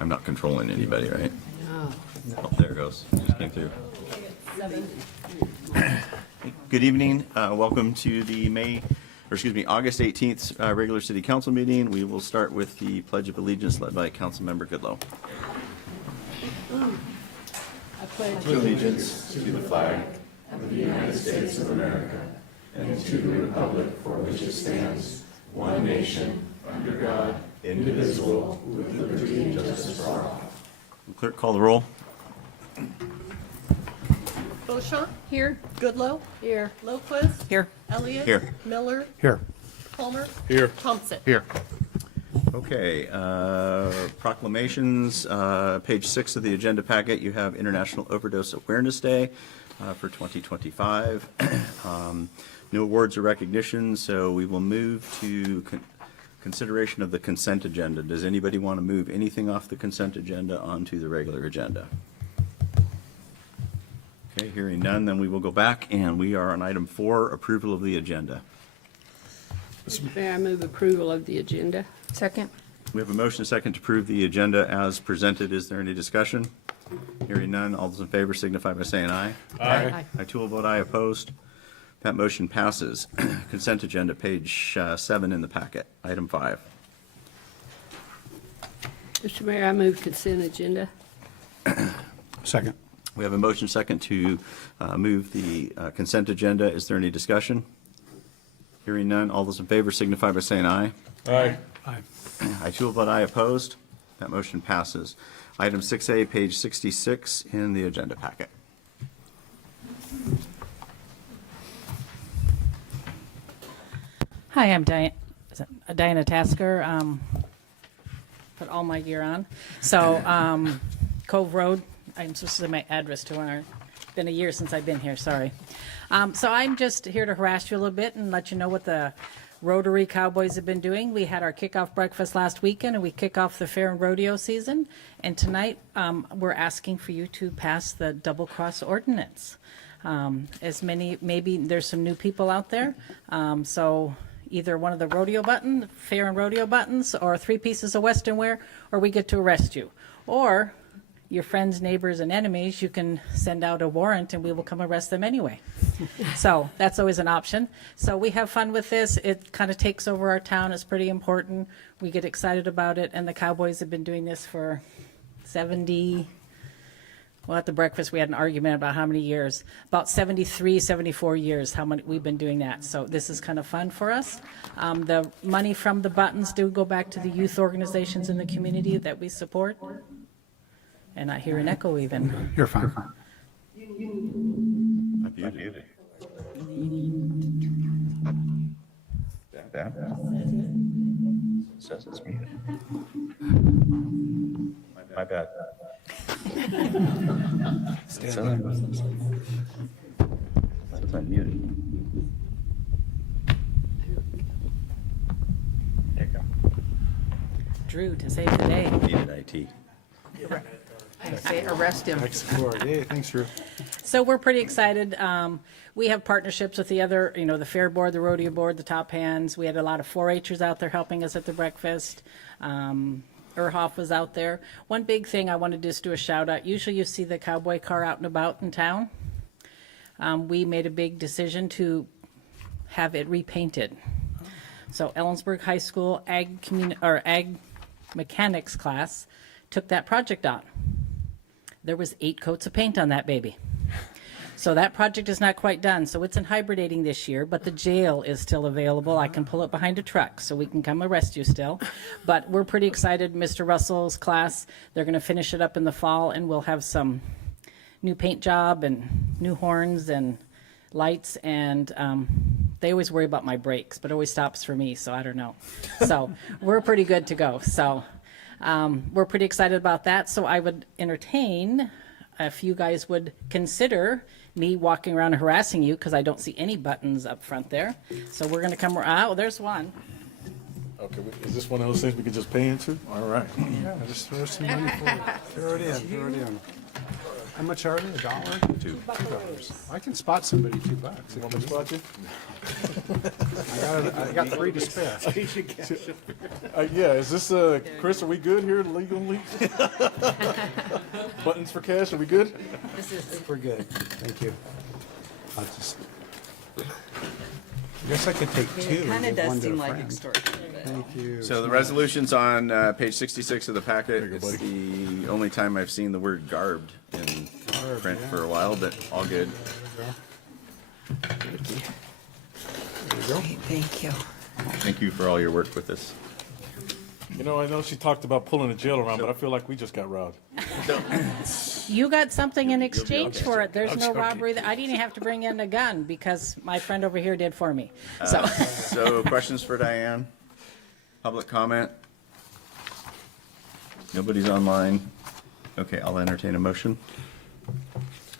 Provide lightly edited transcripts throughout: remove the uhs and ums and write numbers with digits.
I'm not controlling anybody, right? No. Oh, there it goes. Just came through. Good evening. Welcome to the August 18th regular City Council meeting. We will start with the Pledge of Allegiance led by Councilmember Goodloe. I pledge Allegiance to the flag of the United States of America and to the republic for which it stands, one nation, under God, indivisible, with liberty and justice for all. Clerk, call the roll. Beauchamp. Here. Goodloe. here. Loquist. Here. Elliott. Here. Miller. Here. Palmer. Here. Thompson. Here. Okay, proclamations, page 6 of the agenda packet, you have International Overdose Awareness Day for 2025. No awards or recognition, so we will move to consideration of the consent agenda. Does anybody want to move anything off the consent agenda onto the regular agenda? Okay, hearing none, then we will go back, and we are on item 4, approval of the agenda. Mayor, I move approval of the agenda. Second. We have a motion and a second to approve the agenda as presented. Is there any discussion? Hearing none, all those in favor signify by saying aye. Aye. I too will vote aye, opposed. That motion passes. Consent agenda, page 7 in the packet, item 5. Mr. Mayor, I move consent agenda. Second. We have a motion second to move the consent agenda. Is there any discussion? Hearing none, all those in favor signify by saying aye. Aye. Aye. I too will vote aye, opposed. That motion passes. Item 6A, page 66 in the agenda packet. Hi, I'm Diana Tasker. Put all my gear on. So Cove Road, I'm supposed to say my address to her. It's been a year since I've been here, sorry. So I'm just here to harass you a little bit and let you know what the Rotary Cowboys have been doing. We had our kickoff breakfast last weekend, and we kick off the fair and rodeo season. And tonight, we're asking for you to pass the double cross ordinance. Maybe there's some new people out there. So either one of the rodeo button, fair and rodeo buttons, or 3 pieces of Western wear, or we get to arrest you. Or your friends, neighbors, and enemies, you can send out a warrant and we will come arrest them anyway. So that's always an option. So we have fun with this. It kind of takes over our town. It's pretty important. We get excited about it. And the Cowboys have been doing this for 70, well, at the breakfast we had an argument about how many years. About 73, 74 years, how many we've been doing that. So this is kind of fun for us. The money from the buttons do go back to the youth organizations in the community that we support. And I hear an echo even. You're fine. Muted. Says it's muted. My bad. Says I'm muted. There you go. Drew to save the day. Needed IT. I say arrest him. Hey, thanks, Drew. So we're pretty excited. We have partnerships with the other, the fair board, the rodeo board, the top hands. We had a lot of 4-H'ers out there helping us at the breakfast. Erhoff was out there. One big thing I wanted to just do a shout out. Usually you see the cowboy car out and about in town. We made a big decision to have it repainted. So Ellensburg High School ag mechanics class took that project on. There was 8 coats of paint on that baby. So that project is not quite done. So it's in hibernating this year, but the jail is still available. I can pull it behind a truck so we can come arrest you still. But we're pretty excited. Mr. Russell's class, they're going to finish it up in the fall, and we'll have some new paint job and new horns and lights. And they always worry about my brakes, but it always stops for me, so I don't know. So we're pretty good to go. So we're pretty excited about that. So I would entertain if you guys would consider me walking around and harassing you, because I don't see any buttons up front there. So we're going to come, oh, there's one. Okay, is this one of those things we can just pay into? All right. Yeah, just throw some money for it. Throw it in, throw it in. How much are they? $1? $2. I can spot somebody $2. Want me to spot you? I got 3 to spare. Yeah, is this, Chris, are we good here legally? Buttons for cash, are we good? We're good. Thank you. I'll just. I guess I could take 2. It kind of give one does to a seem like friend. extortion, but Thank you. So the resolution's on page 66 of the packet. you go, It's buddy. the only time I've seen the word garbed in print yeah. for a while, but all good. There you go. thank you. Thank you for all your work with this. You know, I know she talked about pulling the jail around, but I feel like we just got robbed. You got something in exchange okay. for it. There's I'm no joking. robbery. I didn't have to bring in a gun because my friend over here did for me. So, So questions for Diane? Public comment? Nobody's online. Okay, I'll entertain a motion.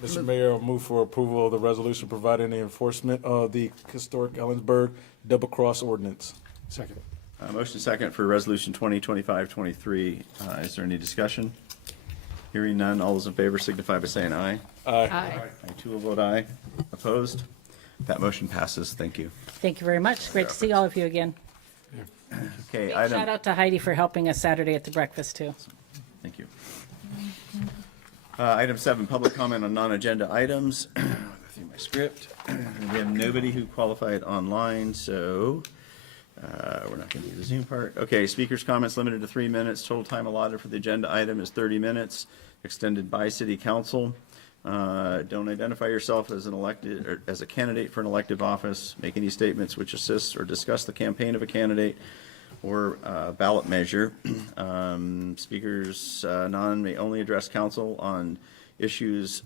Mr. Mayor, I'll move for approval of the resolution providing the enforcement of the historic Ellensburg double cross ordinance. Second. Motion second for resolution 2025-23. Is there any discussion? Hearing none, all those in favor signify by saying aye. Aye. I too will vote aye. Opposed? That motion passes. Thank you. thank you very much. Great to see all of you again. Okay, Big item. shout out to Heidi for helping us Saturday at the breakfast too. Thank you. Item 7, public comment on non-agenda items. I'll go through my script. We have nobody who qualified online, so we're not going to do the Zoom part. Okay, speakers' comments limited to 3 minutes. Total time allotted for the agenda item is 30 minutes, extended by city council. Don't identify yourself as an elected, or as a candidate for an elective office. Make any statements which assist or discuss the campaign of a candidate or ballot measure. Speakers none may only address council on issues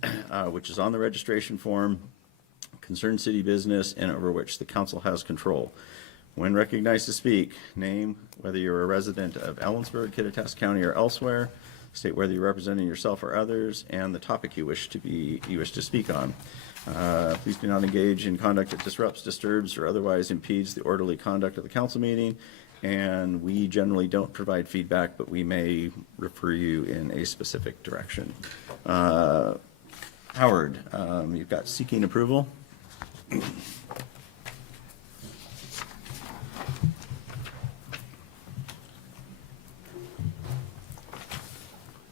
which is on the registration form, concern city business, and over which the council has control. When recognized to speak, name whether you're a resident of Ellensburg, Kittitas County, or elsewhere. State whether you're representing yourself or others, and the topic you wish to speak on. Please do not engage in conduct that disrupts, disturbs, or otherwise impedes the orderly conduct of the council meeting. And we generally don't provide feedback, but we may refer you in a specific direction. Howard, you've got seeking approval.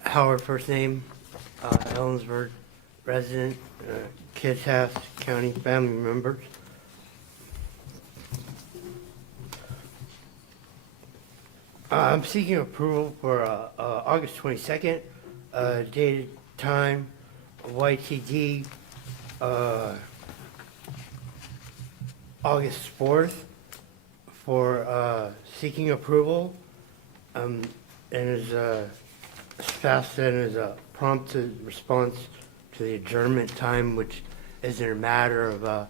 Howard, first name, Ellensburg resident, Kittitas County family members. I'm seeking approval for August 22nd, dated time, YTD, August 4th, for seeking approval, and is fast and is a prompted response to the adjournment time, which isn't a matter of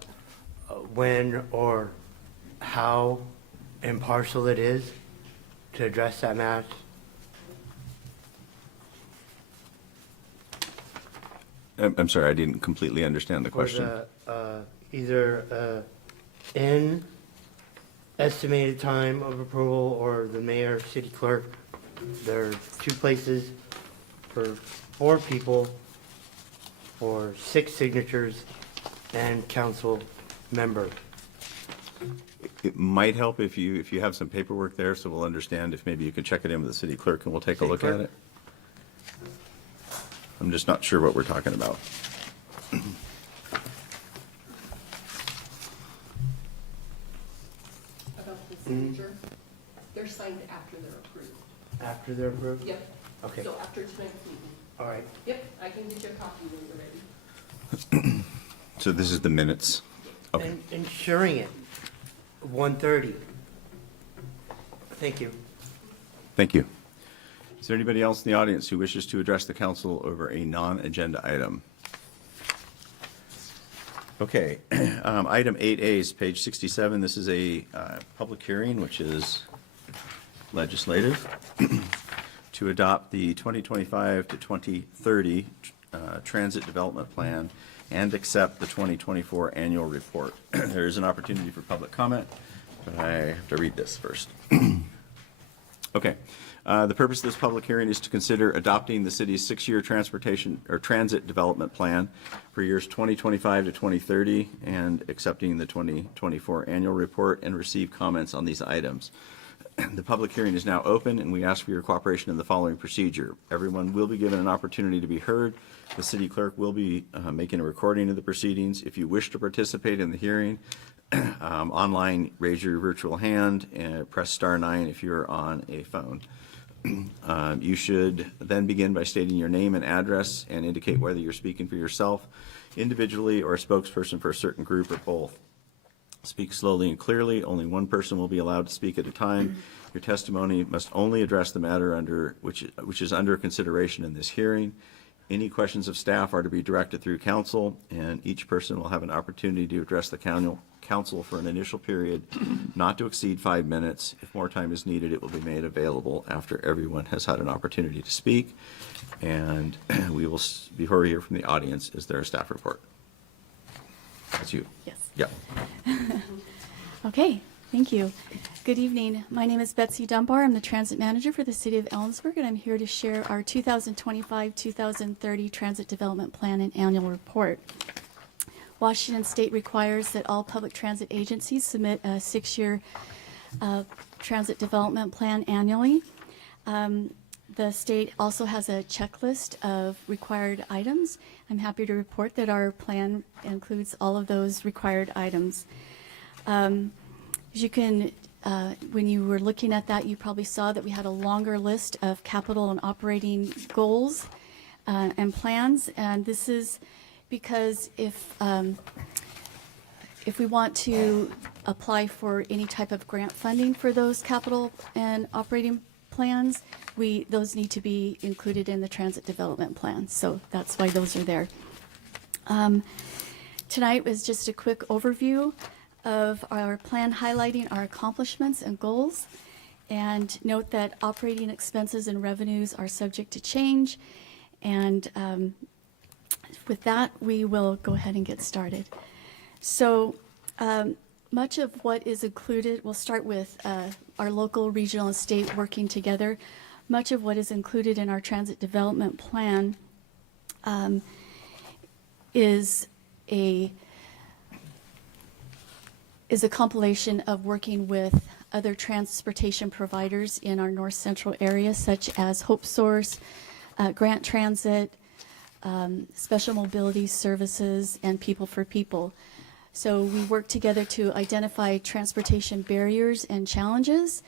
when or how impartial it is to address that matter. I'm sorry, I didn't completely understand the question. For the, either in estimated time of approval or the mayor, city clerk. There are 2 places for 4 people, for 6 signatures, and council member. It might help if you have some paperwork there, so we'll understand if maybe you could check it in with the city clerk and we'll take a City look at clerk? it. I'm just not sure what we're talking about. About the signature, they're signed after they're approved. After they're approved? Yep. Okay, So after tonight's meeting. all right. Yep, I can get you a copy when you're ready. So this is the minutes. Okay. And ensuring it, 1:30. Thank you. Thank you. Is there anybody else in the audience who wishes to address the council over a non-agenda item? Okay, item 8A is page 67. This is a public hearing, which is legislative, to adopt the 2025 to 2030 Transit Development Plan and accept the 2024 annual report. There is an opportunity for public comment, but I have to read this first. Okay. The purpose of this public hearing is to consider adopting the city's six-year transportation or transit development plan for years 2025 to 2030 and accepting the 2024 annual report and receive comments on these items. The public hearing is now open, and we ask for your cooperation in the following procedure. Everyone will be given an opportunity to be heard. The city clerk will be making a recording of the proceedings. If you wish to participate in the hearing, online, raise your virtual hand and press *9 if you're on a phone. You should then begin by stating your name and address and indicate whether you're speaking for yourself individually or a spokesperson for a certain group or both. Speak slowly and clearly. Only one person will be allowed to speak at a time. Your testimony must only address the matter under which is under consideration in this hearing. Any questions of staff are to be directed through council, and each person will have an opportunity to address the council for an initial period not to exceed 5 minutes. If more time is needed, it will be made available after everyone has had an opportunity to speak. And we will, before we hear from the audience, is there a staff report? That's you. Yes. Yeah. Okay, thank you. Good evening. My name is Betsy Dunbar. I'm the transit manager for the city of Ellensburg, and I'm here to share our 2025-2030 Transit Development Plan and Annual Report. Washington State requires that all public transit agencies submit a 6-year transit development plan annually. The state also has a checklist of required items. I'm happy to report that our plan includes all of those required items. As you can, when you were looking at that, you probably saw that we had a longer list of capital and operating goals and plans. And this is because if we want to apply for any type of grant funding for those capital and operating plans, those need to be included in the transit development plan. So that's why those are there. Tonight was just a quick overview of our plan highlighting our accomplishments and goals. And note that operating expenses and revenues are subject to change. And with that, we will go ahead and get started. So much of what is included, we'll start with our local, regional, and state working together. Much of what is included in our transit development plan is a compilation of working with other transportation providers in our north central area, such as Hope Source, Grant Transit, Special Mobility Services, and People for People. So we work together to identify transportation barriers and challenges,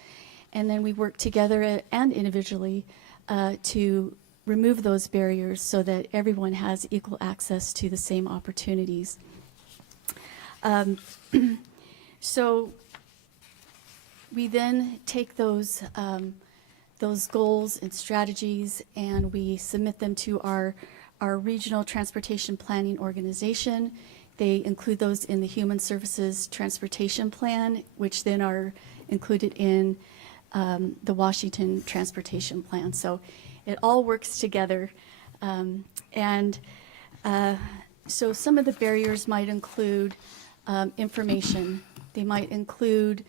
and then we work together and individually to remove those barriers so that everyone has equal access to the same opportunities. So we then take those goals and strategies and we submit them to our regional transportation planning organization. They include those in the Human Services Transportation Plan, which then are included in the Washington Transportation Plan. So it all works together. So some of the barriers might include information. They might include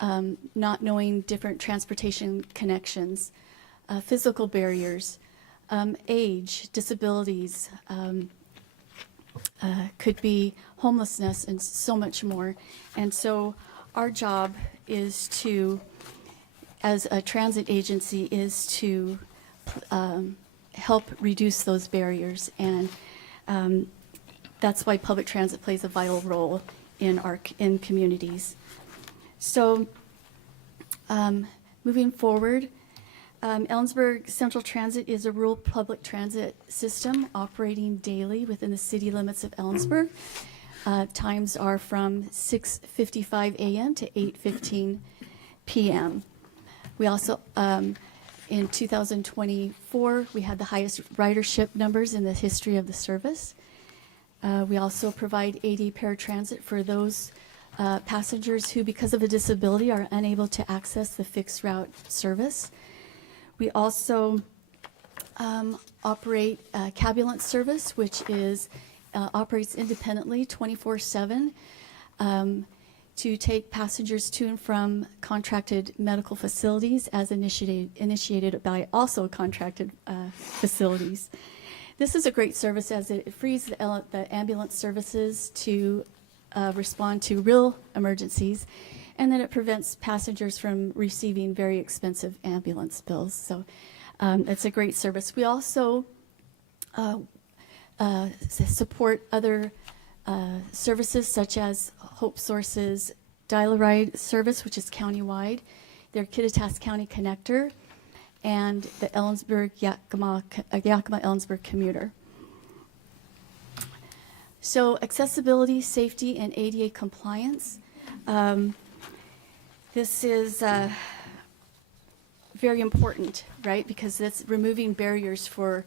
not knowing different transportation connections, physical barriers, age, disabilities, could be homelessness, and so much more. And so our job is to, as a transit agency, is to help reduce those barriers. And that's why public transit plays a vital role in communities. So moving forward, Ellensburg Central Transit is a rural public transit system operating daily within the city limits of Ellensburg. Times are from 6:55 a.m. to 8:15 p.m. We also, in 2024, we had the highest ridership numbers in the history of the service. We also provide AD paratransit for those passengers who, because of a disability, are unable to access the fixed route service. We also operate a cabulance service, which is operates independently 24/7. to take passengers to and from contracted medical facilities as initiated by also contracted facilities. This is a great service as it frees the ambulance services to respond to real emergencies, and then it prevents passengers from receiving very expensive ambulance bills. So it's a great service. We also support other services such as Hope Source's Dial-A-Ride service, which is countywide, their Kittitas County connector, and the Yakima-Ellensburg commuter. So accessibility, safety, and ADA compliance. This is very important, right? Because it's removing barriers for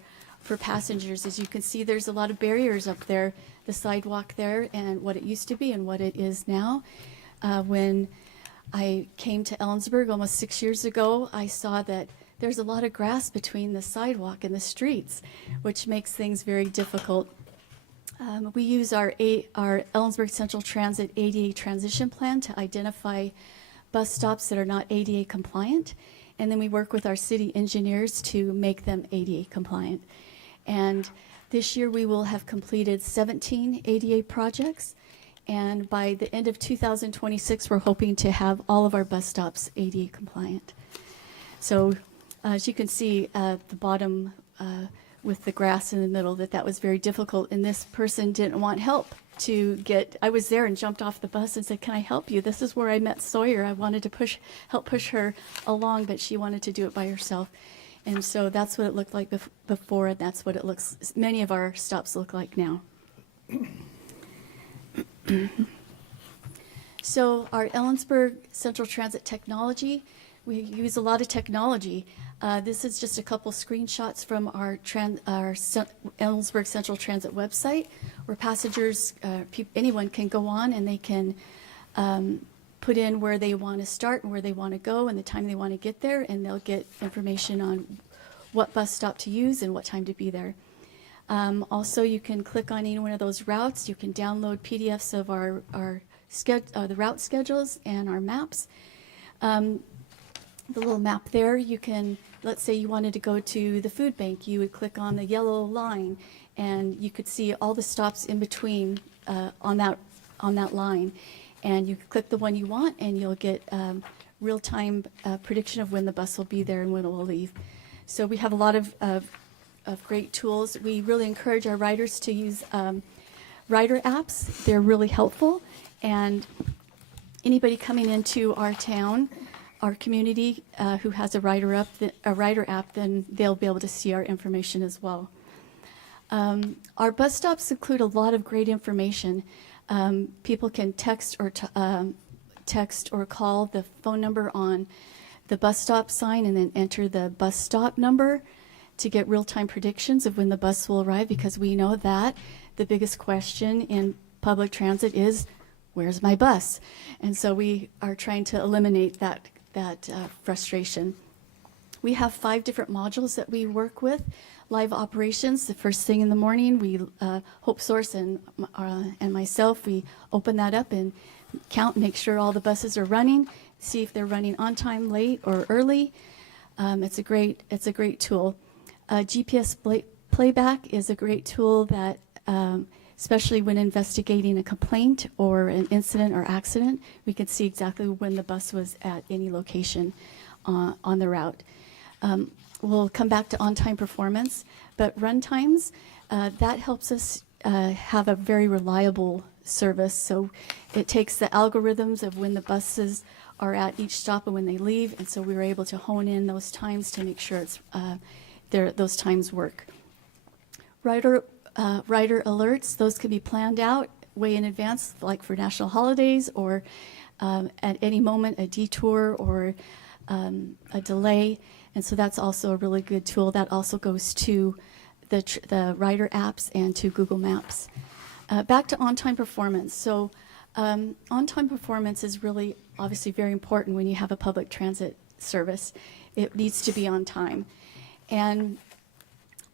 passengers. As you can see, there's a lot of barriers up there, the sidewalk there, and what it used to be and what it is now. When I came to Ellensburg almost 6 years ago, I saw that there's a lot of grass between the sidewalk and the streets, which makes things very difficult. We use our Ellensburg Central Transit ADA transition plan to identify bus stops that are not ADA compliant, and then we work with our city engineers to make them ADA compliant. And this year we will have completed 17 ADA projects, and by the end of 2026 we're hoping to have all of our bus stops ADA compliant. So as you can see at the bottom with the grass in the middle, that was very difficult, and this person didn't want help to get. I was there and jumped off the bus and said, "Can I help you? This is where I met Sawyer. I wanted to help push her along, but she wanted to do it by herself." And so that's what it looked like before, and that's what it looks. Many of our stops look like now. So our Ellensburg Central Transit technology, we use a lot of technology. This is just a couple screenshots from our Ellensburg Central Transit website, where passengers, anyone can go on and they can put in where they want to start and where they want to go and the time they want to get there, and they'll get information on what bus stop to use and what time to be there. Also, you can click on any one of those routes. You can download PDFs of the route schedules and our maps. The little map there, you can, let's say you wanted to go to the food bank, you would click on the yellow line, and you could see all the stops in between on that line. And you click the one you want, and you'll get real-time prediction of when the bus will be there and when it will leave. So we have a lot of great tools. We really encourage our riders to use rider apps. They're really helpful. And anybody coming into our town, our community, who has a rider app, then they'll be able to see our information as well. Our bus stops include a lot of great information. People can text or call the phone number on the bus stop sign and then enter the bus stop number to get real-time predictions of when the bus will arrive, because we know that the biggest question in public transit is, where's my bus? And so we are trying to eliminate that frustration. We have 5 different modules that we work with. Live operations, the first thing in the morning, we Hope Source and myself, we open that up and count, make sure all the buses are running, see if they're running on time, late, or early. It's a great tool. GPS playback is a great tool that, especially when investigating a complaint or an incident or accident, we can see exactly when the bus was at any location on the route. We'll come back to on-time performance, but run times, that helps us have a very reliable service. So it takes the algorithms of when the buses are at each stop and when they leave, and so we were able to hone in those times to make sure those times work. Rider alerts, those can be planned out way in advance, like for national holidays or at any moment, a detour or a delay. And so that's also a really good tool. That also goes to the rider apps and to Google Maps. Back to on-time performance. So on-time performance is really obviously very important when you have a public transit service. It needs to be on time. And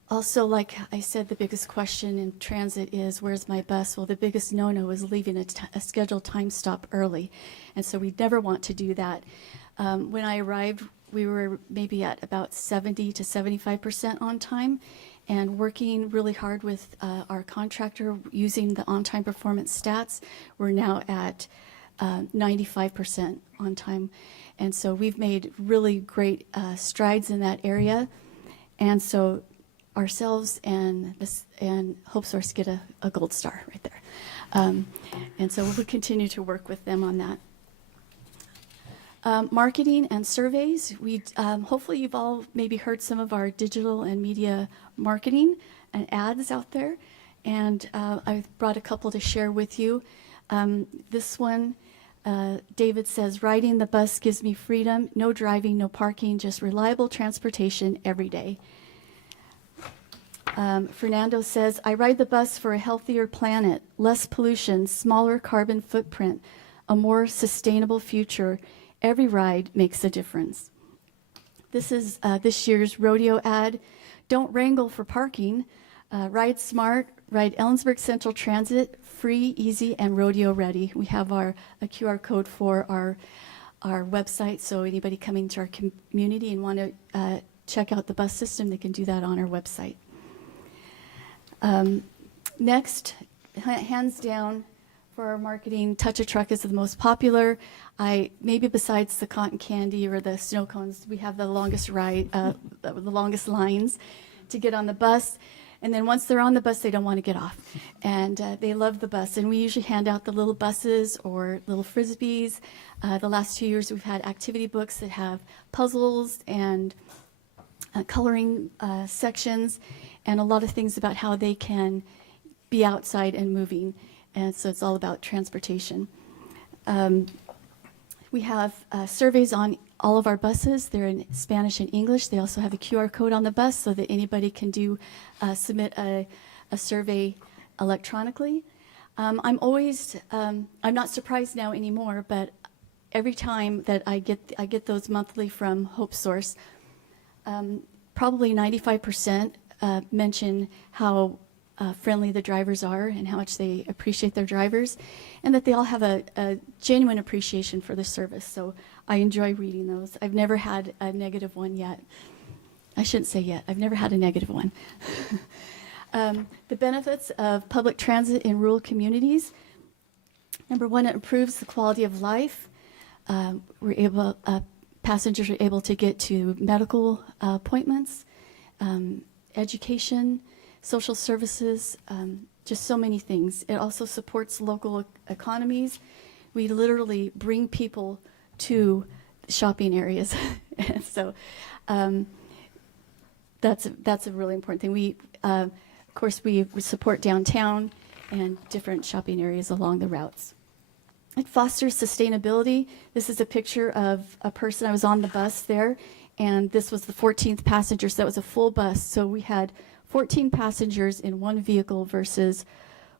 Also, like I said, the biggest question in transit is, where's my bus? Well, the biggest no-no is leaving a scheduled time stop early. And so we never want to do that. When I arrived, we were maybe at about 70 to 75% on time, and working really hard with our contractor using the on-time performance stats, we're now at 95% on time. And so we've made really great strides in that area. And so ourselves and Hope Source get a gold star right there. And so we'll continue to work with them on that. Marketing and surveys. We hopefully you've all maybe heard some of our digital and media marketing and ads out there. And I've brought a couple to share with you. This one, David says, riding the bus gives me freedom, no driving, no parking, just reliable transportation every day. Fernando says, I ride the bus for a healthier planet, less pollution, smaller carbon footprint, a more sustainable future. Every ride makes a difference. This is this year's rodeo ad. Don't wrangle for parking. Ride smart, ride Ellensburg Central Transit, free, easy, and rodeo ready. We have a QR code for our website, so anybody coming to our community and want to check out the bus system, they can do that on our website. Next, hands down for our marketing, Touch a Truck is the most popular. Maybe besides the cotton candy or the snow cones, we have the longest the longest lines to get on the bus. And then once they're on the bus, they don't want to get off. And they love the bus. And we usually hand out the little buses or little Frisbees. The last 2 years, we've had activity books that have puzzles and coloring sections, and a lot of things about how they can be outside and moving. And so it's all about transportation. We have surveys on all of our buses. They're in Spanish and English. They also have a QR code on the bus so that anybody can submit a survey electronically. I'm not surprised now anymore, but every time that I get those monthly from Hope Source, probably 95% mention how friendly the drivers are and how much they appreciate their drivers, and that they all have a genuine appreciation for the service. So I enjoy reading those. I've never had a negative one yet. I shouldn't say yet. I've never had a negative one. The benefits of public transit in rural communities. Number one, it improves the quality of life. Passengers are able to get to medical appointments, education, social services, just so many things. It also supports local economies. We literally bring people to shopping areas. And so that's a really important thing. We, of course, we support downtown and different shopping areas along the routes. It fosters sustainability. This is a picture of a person. I was on the bus there, and this was the 14th passenger, so that was a full bus. So we had 14 passengers in one vehicle versus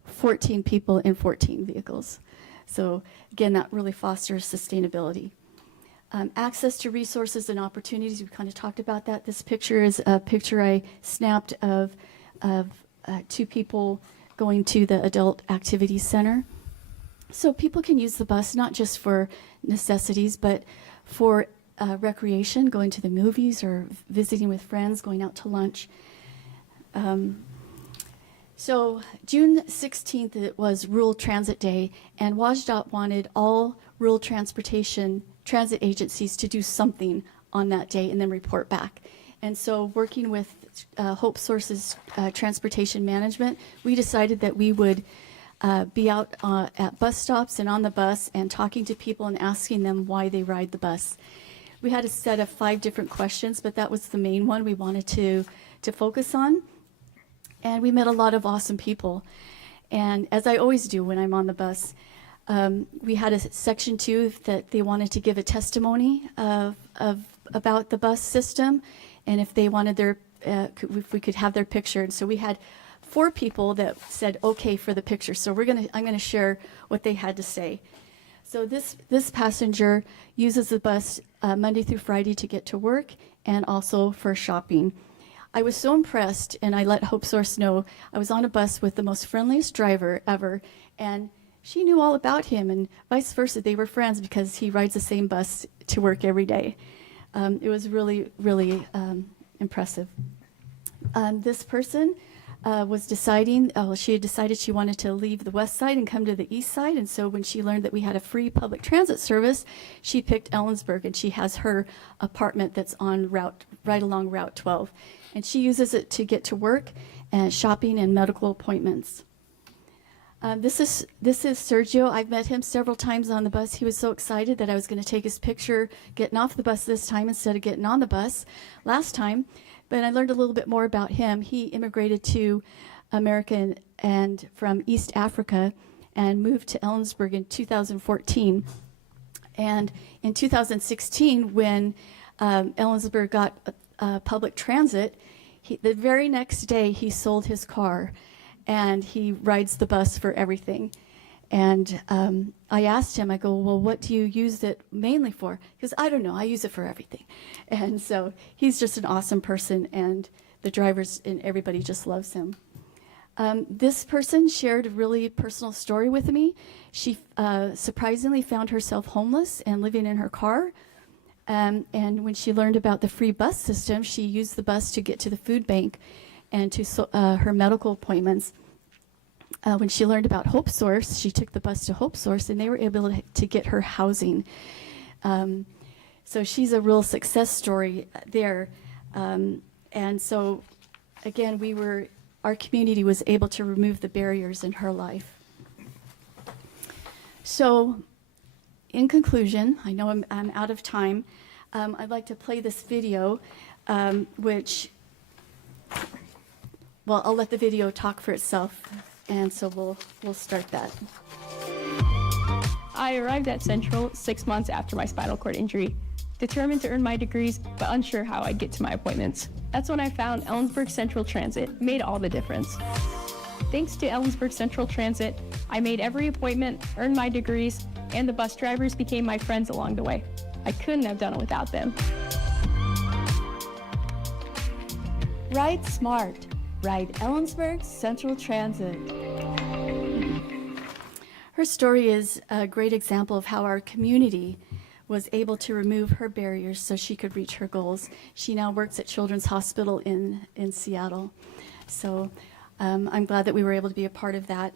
14 people in 14 vehicles. So again, that really fosters sustainability. Access to resources and opportunities, we kind of talked about that. This picture is a picture I snapped of two people going to the Adult Activity Center. So people can use the bus not just for necessities, but for recreation, going to the movies or visiting with friends, going out to lunch. So June 16th, it was Rural Transit Day, and WSDOT wanted all rural transit agencies to do something on that day and then report back. And so working with Hope Source's transportation management, we decided that we would be out at bus stops and on the bus and talking to people and asking them why they ride the bus. We had a set of 5 different questions, but that was the main one we wanted to focus on. And we met a lot of awesome people. And as I always do when I'm on the bus, we had a section 2 that they wanted to give a testimony about the bus system, and if they wanted if we could have their picture. And so we had 4 people that said okay for the picture. So I'm gonna share what they had to say. So this passenger uses the bus Monday through Friday to get to work and also for shopping. I was so impressed, and I let Hope Source know. I was on a bus with the most friendliest driver ever, and she knew all about him, and vice versa. They were friends because he rides the same bus to work every day. It was really, really impressive. This person was deciding, she had decided she wanted to leave the west side and come to the east side, and so when she learned that we had a free public transit service, she picked Ellensburg, and she has her apartment that's on right along Route 12, and she uses it to get to work and shopping and medical appointments. This is Sergio. I've met him several times on the bus. He was so excited that I was going to take his picture getting off the bus this time instead of getting on the bus last time. But I learned a little bit more about him. He immigrated to America and from East Africa and moved to Ellensburg in 2014. And in 2016, when Ellensburg got public transit, the very next day he sold his car, and he rides the bus for everything. And I asked him, I go, well, what do you use it mainly for? He goes, I don't know, I use it for everything. And so he's just an awesome person, and the drivers and everybody just loves him. This person shared a really personal story with me. She surprisingly found herself homeless and living in her car. And when she learned about the free bus system, she used the bus to get to the food bank and to her medical appointments. When she learned about Hope Source, she took the bus to Hope Source, and they were able to get her housing. So she's a real success story there. And so, again, our community was able to remove the barriers in her life. So, in conclusion, I know I'm out of time. I'd like to play this video, which, well, I'll let the video talk for itself, and so we'll start that. I arrived at Central 6 months after my spinal cord injury, determined to earn my degrees, but unsure how I'd get to my appointments. That's when I found Ellensburg Central Transit. It made all the difference. Thanks to Ellensburg Central Transit, I made every appointment, earned my degrees, and the bus drivers became my friends along the way. I couldn't have done it without them. Ride smart. Ride Ellensburg Central Transit. Her story is a great example of how our community was able to remove her barriers so she could reach her goals. She now works at Children's Hospital in Seattle. So I'm glad that we were able to be a part of that.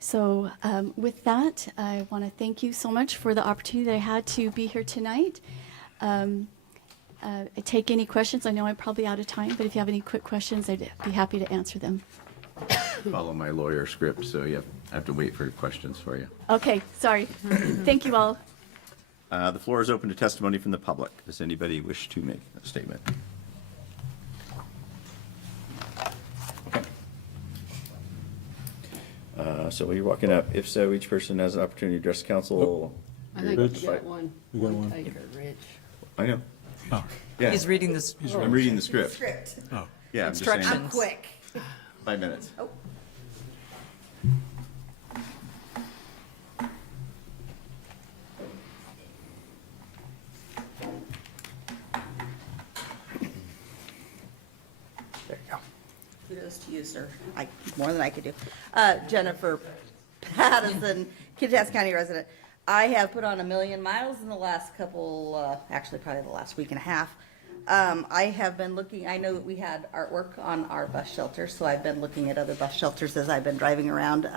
So with that, I want to thank you so much for the opportunity that I had to be here tonight. Take any questions. I know I'm probably out of time, but if you have any quick questions, I'd be happy to answer them. Follow my lawyer script, so I have to wait for questions for you. Okay, sorry. Thank you all. The floor is open to testimony from the public. Does anybody wish to make a statement? Okay. So you're walking up. If so, each person has an opportunity to address council. I think Rich? you got one. You got one? Taker, Rich. I know. Yeah, He's reading this. I'm reading the script. Script. Oh. Yeah, I'm just saying. Instructions. Quick. 5 minutes. Oh. There you go. Kudos to you, sir. More than I could do. Jennifer Patterson, Kittitas County resident. I have put on 1 million miles in the last couple, actually probably the last week and a half. I have been looking, I know that we had artwork on our bus shelter, so I've been looking at other bus shelters as I've been driving around.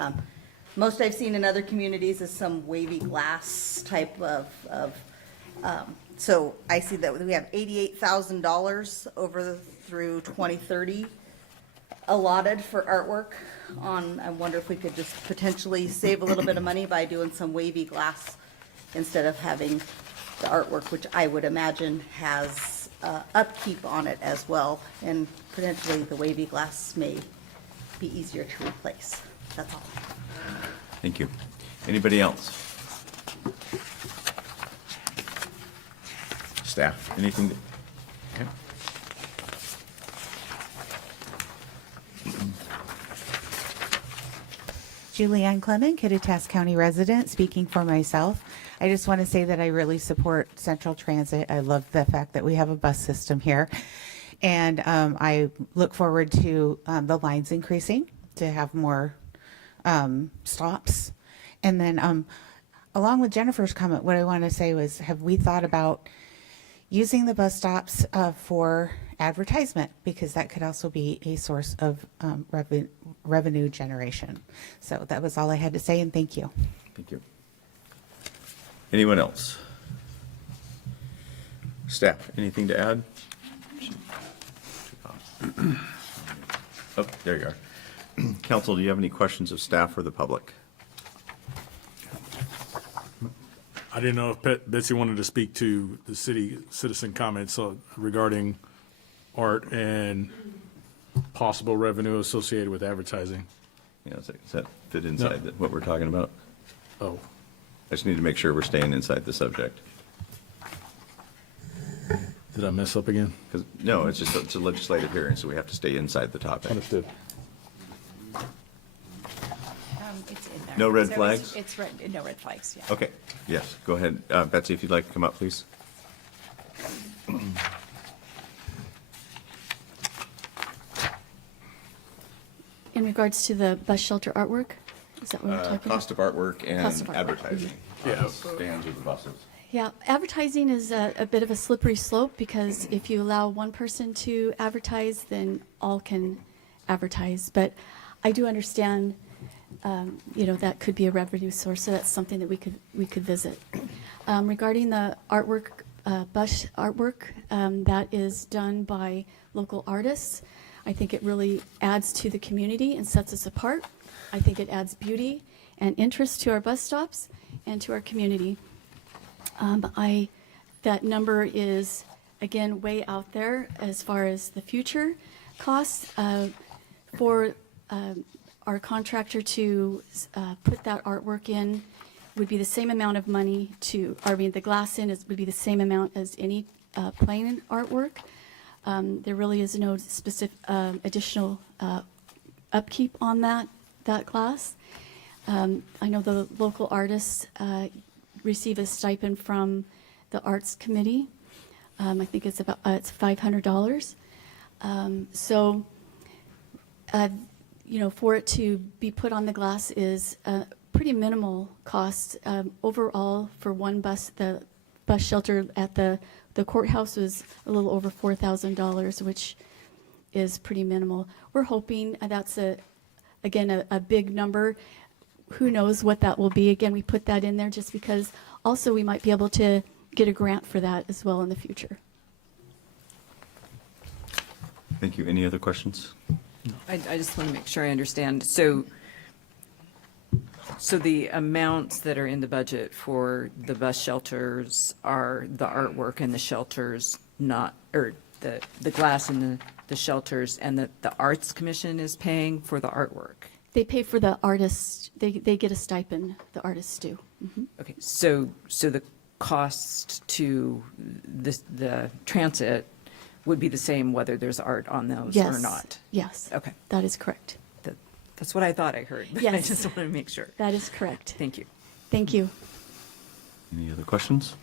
Most I've seen in other communities is some wavy glass type of so I see that we have $88,000 over through 2030 allotted for artwork on. I wonder if we could just potentially save a little bit of money by doing some wavy glass instead of having the artwork, which I would imagine has upkeep on it as well, and potentially the wavy glass may be easier to replace. That's all. Thank you. Anybody else? Staff, anything? Okay. Julianne Clement, Kittitas County resident, speaking for myself. I just want to say that I really support Central Transit. I love the fact that we have a bus system here. And I look forward to the lines increasing to have more stops. And then along with Jennifer's comment, what I want to say was, have we thought about using the bus stops for advertisement? Because that could also be a source of revenue generation. So that was all I had to say, and thank you. Thank you. Anyone else? Staff, anything to add? Oh, there you are. Council, do you have any questions of staff or the public? I didn't know if Betsy wanted to speak to the citizen comments regarding art and possible revenue associated with advertising. Yeah, does that fit inside what we're talking about? Oh, I just need to make sure we're staying inside the subject. did I mess up again? Because, no, it's a legislative hearing, so we have to stay inside the topic. Understood. It's in there. No red There flags? is- It's red, no red flags, yeah. Okay, yes, go ahead. Betsy, if you'd like to come up, please. In regards to the bus shelter artwork, is that what we're talking about? Cost of artwork Cost and of artwork. advertising. Yeah. Stands with the buses. Yeah, advertising is a bit of a slippery slope, because if you allow one person to advertise, then all can advertise. But I do understand, that could be a revenue source, so that's something that we could visit. Regarding the artwork, bus artwork, that is done by local artists. I think it really adds to the community and sets us apart. I think it adds beauty and interest to our bus stops and to our community. That number is, again, way out there as far as the future costs. For our contractor to put that artwork in would be the same amount of money the glass would be the same amount as any plain artwork. There really is no specific additional upkeep on that glass. I know the local artists receive a stipend from the Arts Committee. I think it's $500. For it to be put on the glass is a pretty minimal cost. Overall, for one bus, the bus shelter at the courthouse was a little over $4,000, which is pretty minimal. We're hoping that's a big number. Who knows what that will be? Again, we put that in there just because also we might be able to get a grant for that as well in the future. Thank you. Any other questions? I just want to make sure I understand. So the amounts that are in the budget for the bus shelters are the artwork and the shelters, or the glass and the shelters, and the Arts Commission is paying for the artwork? They pay for the artists. They get a stipend, the artists do. Mm-hmm. Okay, so the cost to the transit would be the same whether there's art on those or not? Yes. Okay. That is correct. That's what I thought I heard, but I Yes. just want to make sure. That is correct. Thank you. Thank you. Any other questions?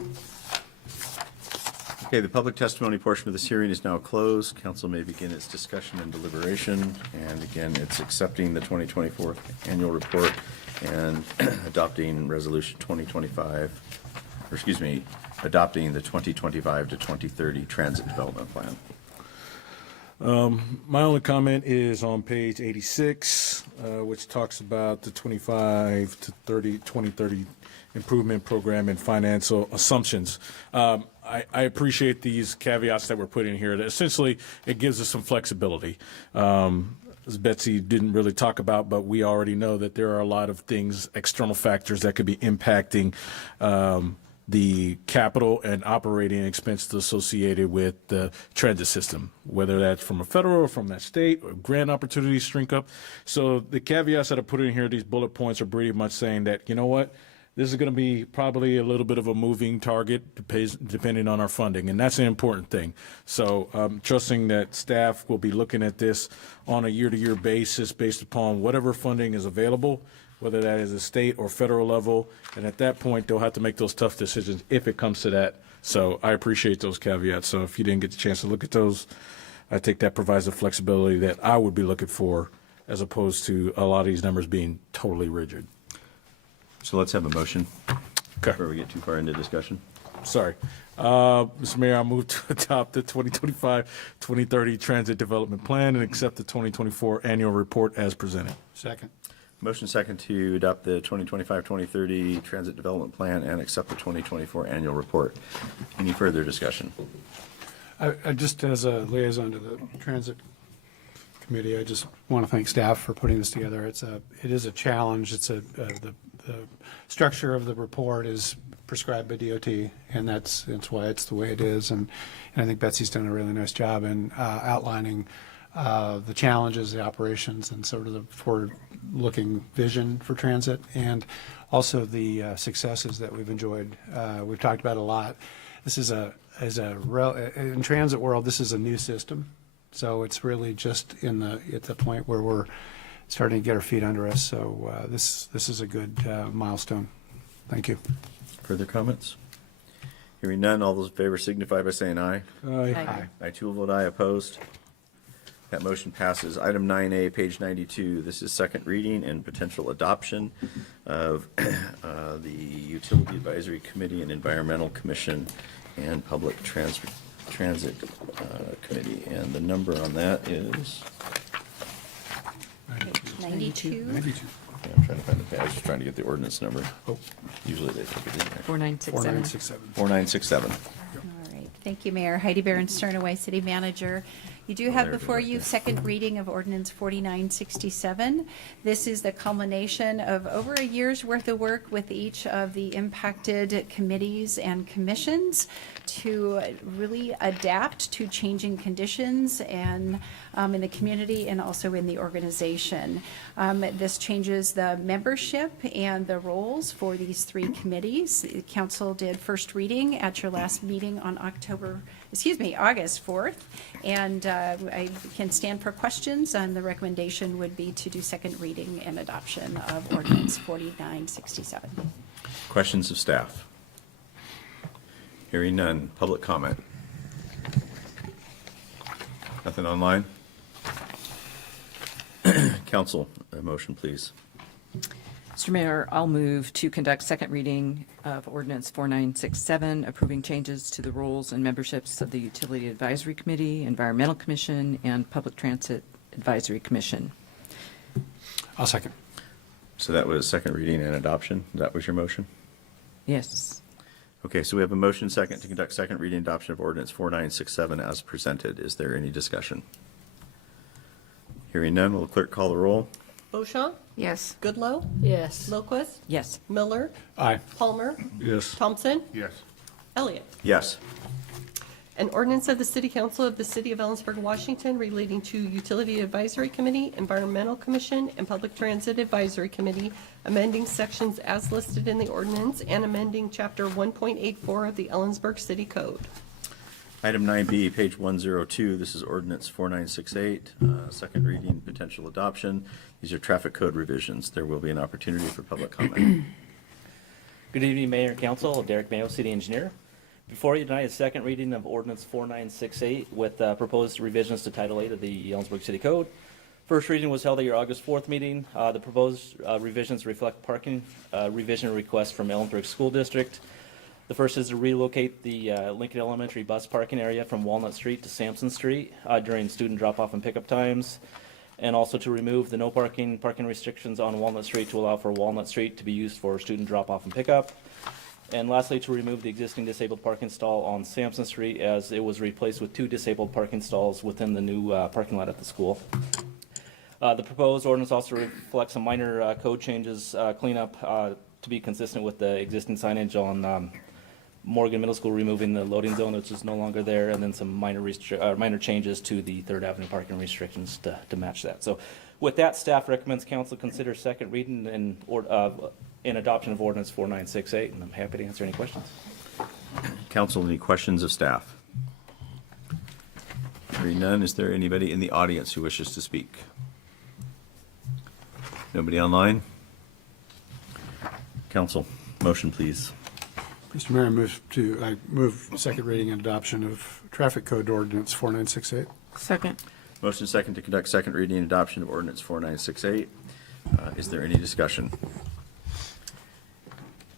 Okay, the public testimony portion of this hearing is now closed. Council may begin its discussion and deliberation. And again, it's accepting the 2024 annual report and adopting resolution 2025, adopting the 2025 to 2030 transit development plan. My only comment is on page 86, which talks about the 2030 improvement program and financial assumptions. I appreciate these caveats that were put in here. That essentially, it gives us some flexibility. As Betsy didn't really talk about, but we already know that there are a lot of things, external factors that could be impacting the capital and operating expenses associated with the transit system, whether that's from a federal or from that state, or grant opportunities shrink up. So the caveats that I put in here, these bullet points are pretty much saying that, you know what, this is going to be probably a little bit of a moving target depending on our funding, and that's an important thing. So I'm trusting that staff will be looking at this on a year-to-year basis based upon whatever funding is available, whether that is a state or federal level, and at that point, they'll have to make those tough decisions if it comes to that. So I appreciate those caveats. So if you didn't get the chance to look at those, I think that provides the flexibility that I would be looking for, as opposed to a lot of these numbers being totally rigid. So let's have a motion Okay. before we get too far into discussion. Sorry. Mr. Mayor, I move to adopt the 2025-2030 Transit Development Plan and accept the 2024 annual report as presented. Second. Motion second to adopt the 2025-2030 Transit Development Plan and accept the 2024 annual report. Any further discussion? I just, as a liaison to the Transit Committee, I just want to thank staff for putting this together. It is a challenge. The structure of the report is prescribed by DOT, and that's why it's the way it is. And I think Betsy's done a really nice job in outlining the challenges, the operations, and sort of the forward-looking vision for transit, and also the successes that we've enjoyed. We've talked about a lot. This is in transit world, this is a new system, so it's really just at the point where we're starting to get our feet under us. So this is a good milestone. Thank you. Further comments? Hearing none, all those in favor signify by saying aye. Aye. I too will vote aye. Opposed? That motion passes. Item 9A, page 92. This is second reading and potential adoption of the Utility Advisory Committee and Environmental Commission and Public Transit Committee. And the number on that is, 92. 92. yeah, I'm trying to find the page. I was just trying to get the ordinance number. Oh. Usually they take it in there. 4967. 4967. 4967. All right, thank you, Mayor. Heidi Barron-Sternaway, City Manager. You do have there, before right you there. second reading of ordinance 4967. This is the culmination of over a year's worth of work with each of the impacted committees and commissions to really adapt to changing conditions and in the community and also in the organization. This changes the membership and the roles for these three committees. The council did first reading at your last meeting on August 4th, and I can stand for questions, and the recommendation would be to do second reading and adoption of ordinance 4967. Questions of staff? Hearing none. Public comment? Nothing online? Council, a motion, please. Mr. Mayor, I'll move to conduct second reading of ordinance 4967, approving changes to the roles and memberships of the Utility Advisory Committee, Environmental Commission, and Public Transit Advisory Commission. I'll second. So that was second reading and adoption. That was your motion? Yes. Okay, so we have a motion second to conduct second reading and adoption of ordinance 4967 as presented. Is there any discussion? Hearing none, will the clerk call the roll? Beauchamp? Yes. Goodloe? Yes. Locust? Yes. Miller? Aye. Palmer? Yes. Thompson? Yes. Elliott? Yes. An ordinance of the City Council of the City of Ellensburg, Washington relating to Utility Advisory Committee, Environmental Commission, and Public Transit Advisory Committee, amending sections as listed in the ordinance and amending Chapter 1.84 of the Ellensburg City Code. Item 9B, page 102, this is ordinance 4968, second reading, potential adoption. These are traffic code revisions. There will be an opportunity for public comment. Good evening, Mayor and Council. Derek Mayo, City Engineer. Before you tonight is second reading of ordinance 4968 with proposed revisions to Title 8 of the Ellensburg City Code. First reading was held at your August 4th meeting. The proposed revisions reflect parking revision requests from Ellensburg School District. The first is to relocate the Lincoln Elementary bus parking area from Walnut Street to Sampson Street during student drop-off and pickup times, and also to remove the no parking restrictions on Walnut Street to allow for Walnut Street to be used for student drop-off and pickup. And lastly, to remove the existing disabled parking stall on Sampson Street as it was replaced with two disabled parking stalls within the new parking lot at the school. The proposed ordinance also reflects some minor code changes, cleanup to be consistent with the existing signage on Morgan Middle School, removing the loading zone, which is no longer there, and then some minor changes to the 3rd Avenue parking restrictions to match that. So with that, staff recommends council consider second reading and adoption of ordinance 4968, and I'm happy to answer any questions. Council, any questions of staff? Hearing none, is there anybody in the audience who wishes to speak? Nobody online? Council, motion please. Mr. Mayor, I move second reading and adoption of traffic code ordinance 4968. Second. Motion second to conduct second reading and adoption of ordinance 4968. Is there any discussion?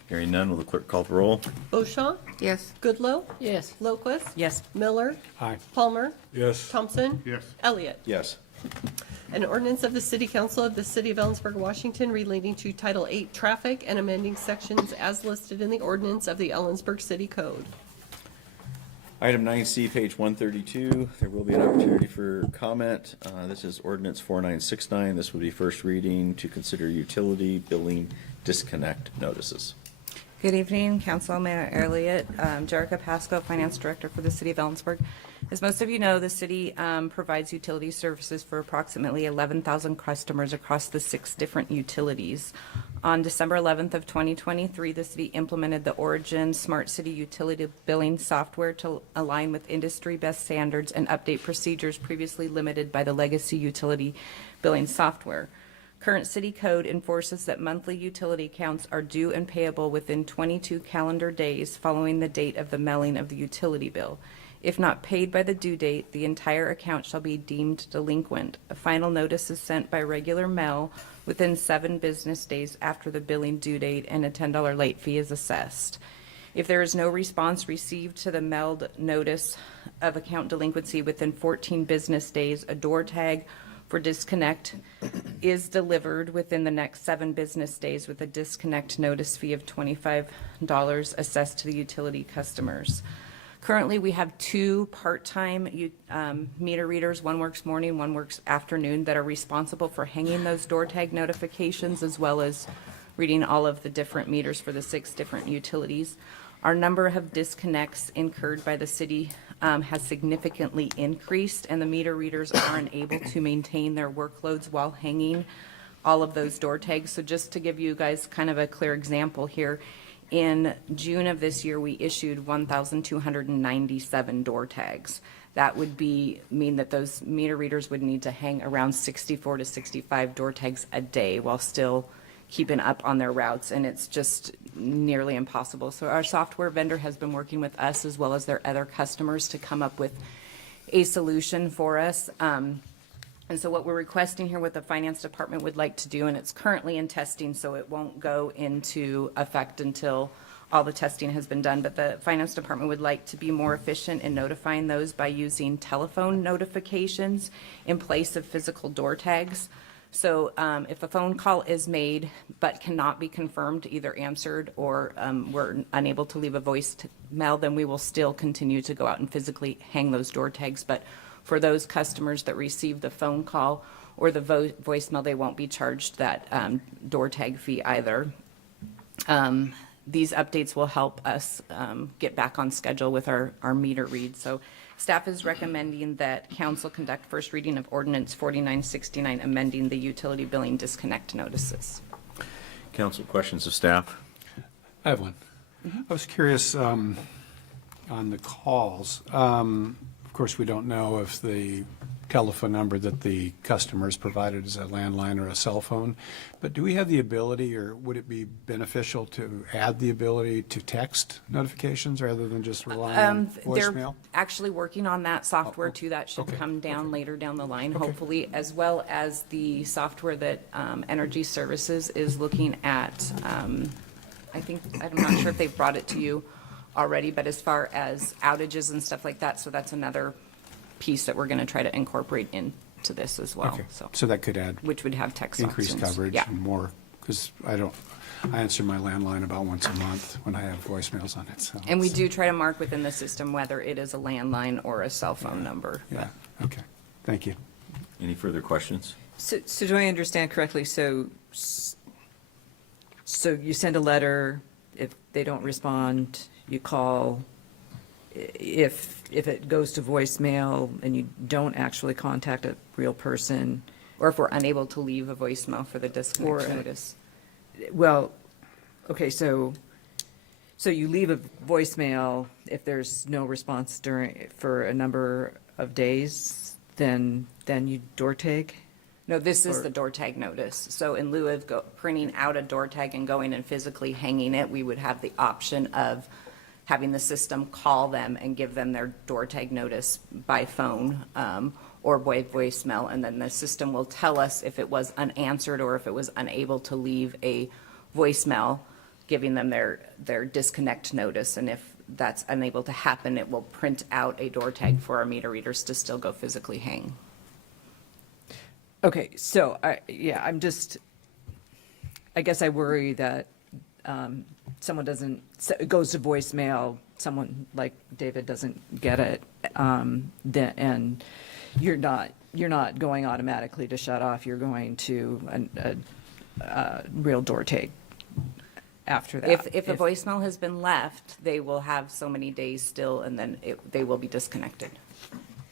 Hearing none, will the clerk call the roll? Bochamp? Yes. Goodlow? Yes. Locust? Yes. Miller? Aye. Palmer? Yes. Thompson? Yes. Elliott? Yes. An ordinance of the City Council of the City of Ellensburg, Washington relating to Title 8 Traffic and amending sections as listed in the ordinance of the Ellensburg City Code. Item 9C, page 132. There will be an opportunity for comment. This is ordinance 4969. This will be first reading to consider utility billing disconnect notices. Good evening, Council, Mayor Elliott, Jerica Pasco, Finance Director for the City of Ellensburg. As most of you know, the city provides utility services for approximately 11,000 customers across the 6 different utilities. On December 11th of 2023, the city implemented the Origin Smart City Utility Billing Software to align with industry best standards and update procedures previously limited by the legacy utility billing software. Current city code enforces that monthly utility accounts are due and payable within 22 calendar days following the date of the mailing of the utility bill. If not paid by the due date, the entire account shall be deemed delinquent. A final notice is sent by regular mail within 7 business days after the billing due date, and a $10 late fee is assessed. If there is no response received to the mailed notice of account delinquency within 14 business days, a door tag for disconnect is delivered within the next 7 business days with a disconnect notice fee of $25 assessed to the utility customers. Currently, we have 2 part-time meter readers. One works morning, one works afternoon, that are responsible for hanging those door tag notifications as well as reading all of the different meters for the 6 different utilities. Our number of disconnects incurred by the city has significantly increased, and the meter readers aren't able to maintain their workloads while hanging all of those door tags. So just to give you guys kind of a clear example here, in June of this year, we issued 1,297 door tags. That would mean that those meter readers would need to hang around 64 to 65 door tags a day while still keeping up on their routes, and it's just nearly impossible. So our software vendor has been working with us as well as their other customers to come up with a solution for us. And so what we're requesting here, what the finance department would like to do, and it's currently in testing, so it won't go into effect until all the testing has been done, but the finance department would like to be more efficient in notifying those by using telephone notifications in place of physical door tags. So if a phone call is made but cannot be confirmed, either answered or we're unable to leave a voicemail, then we will still continue to go out and physically hang those door tags. But for those customers that receive the phone call or the voicemail, they won't be charged that door tag fee either. These updates will help us get back on schedule with our meter read. So staff is recommending that council conduct first reading of ordinance 4969, amending the utility billing disconnect notices. Council, questions of staff? I have one. I was curious on the calls. Of course, we don't know if the telephone number that the customers provided is a landline or a cell phone, but do we have the ability, or would it be beneficial to add the ability to text notifications rather than just rely on They're voicemail? actually working on that software too. That should come down later down the line, hopefully, as well as the software that Energy Services is looking at. I'm not sure if they've brought it to you already, but as far as outages and stuff like that, so that's another piece that we're going to try to incorporate into this as well. Okay, so that could add which would have text increased options. coverage Yeah. and more, because I answer my landline about once a month when I have voicemails on it. So And we do try to mark within the system whether it is a landline or a cell phone number. Yeah, okay, thank you. Any further questions? So do I understand correctly? So you send a letter, if they don't respond, you call. If it goes to voicemail and you don't actually contact a real person, Or if we're unable to leave a voicemail for the disconnect notice. well, okay, so you leave a voicemail. If there's no response for a number of days, then you door tag? No, this is the door tag notice. So in lieu of printing out a door tag and going and physically hanging it, we would have the option of having the system call them and give them their door tag notice by phone, or voicemail, and then the system will tell us if it was unanswered or if it was unable to leave a voicemail, giving them their disconnect notice. And if that's unable to happen, it will print out a door tag for our meter readers to still go physically hang. Okay, so I guess I worry that someone doesn't, it goes to voicemail, someone like David doesn't get it, and you're not going automatically to shut off, you're going to a real door tag after that. If a voicemail has been left, they will have so many days still, and then they will be disconnected.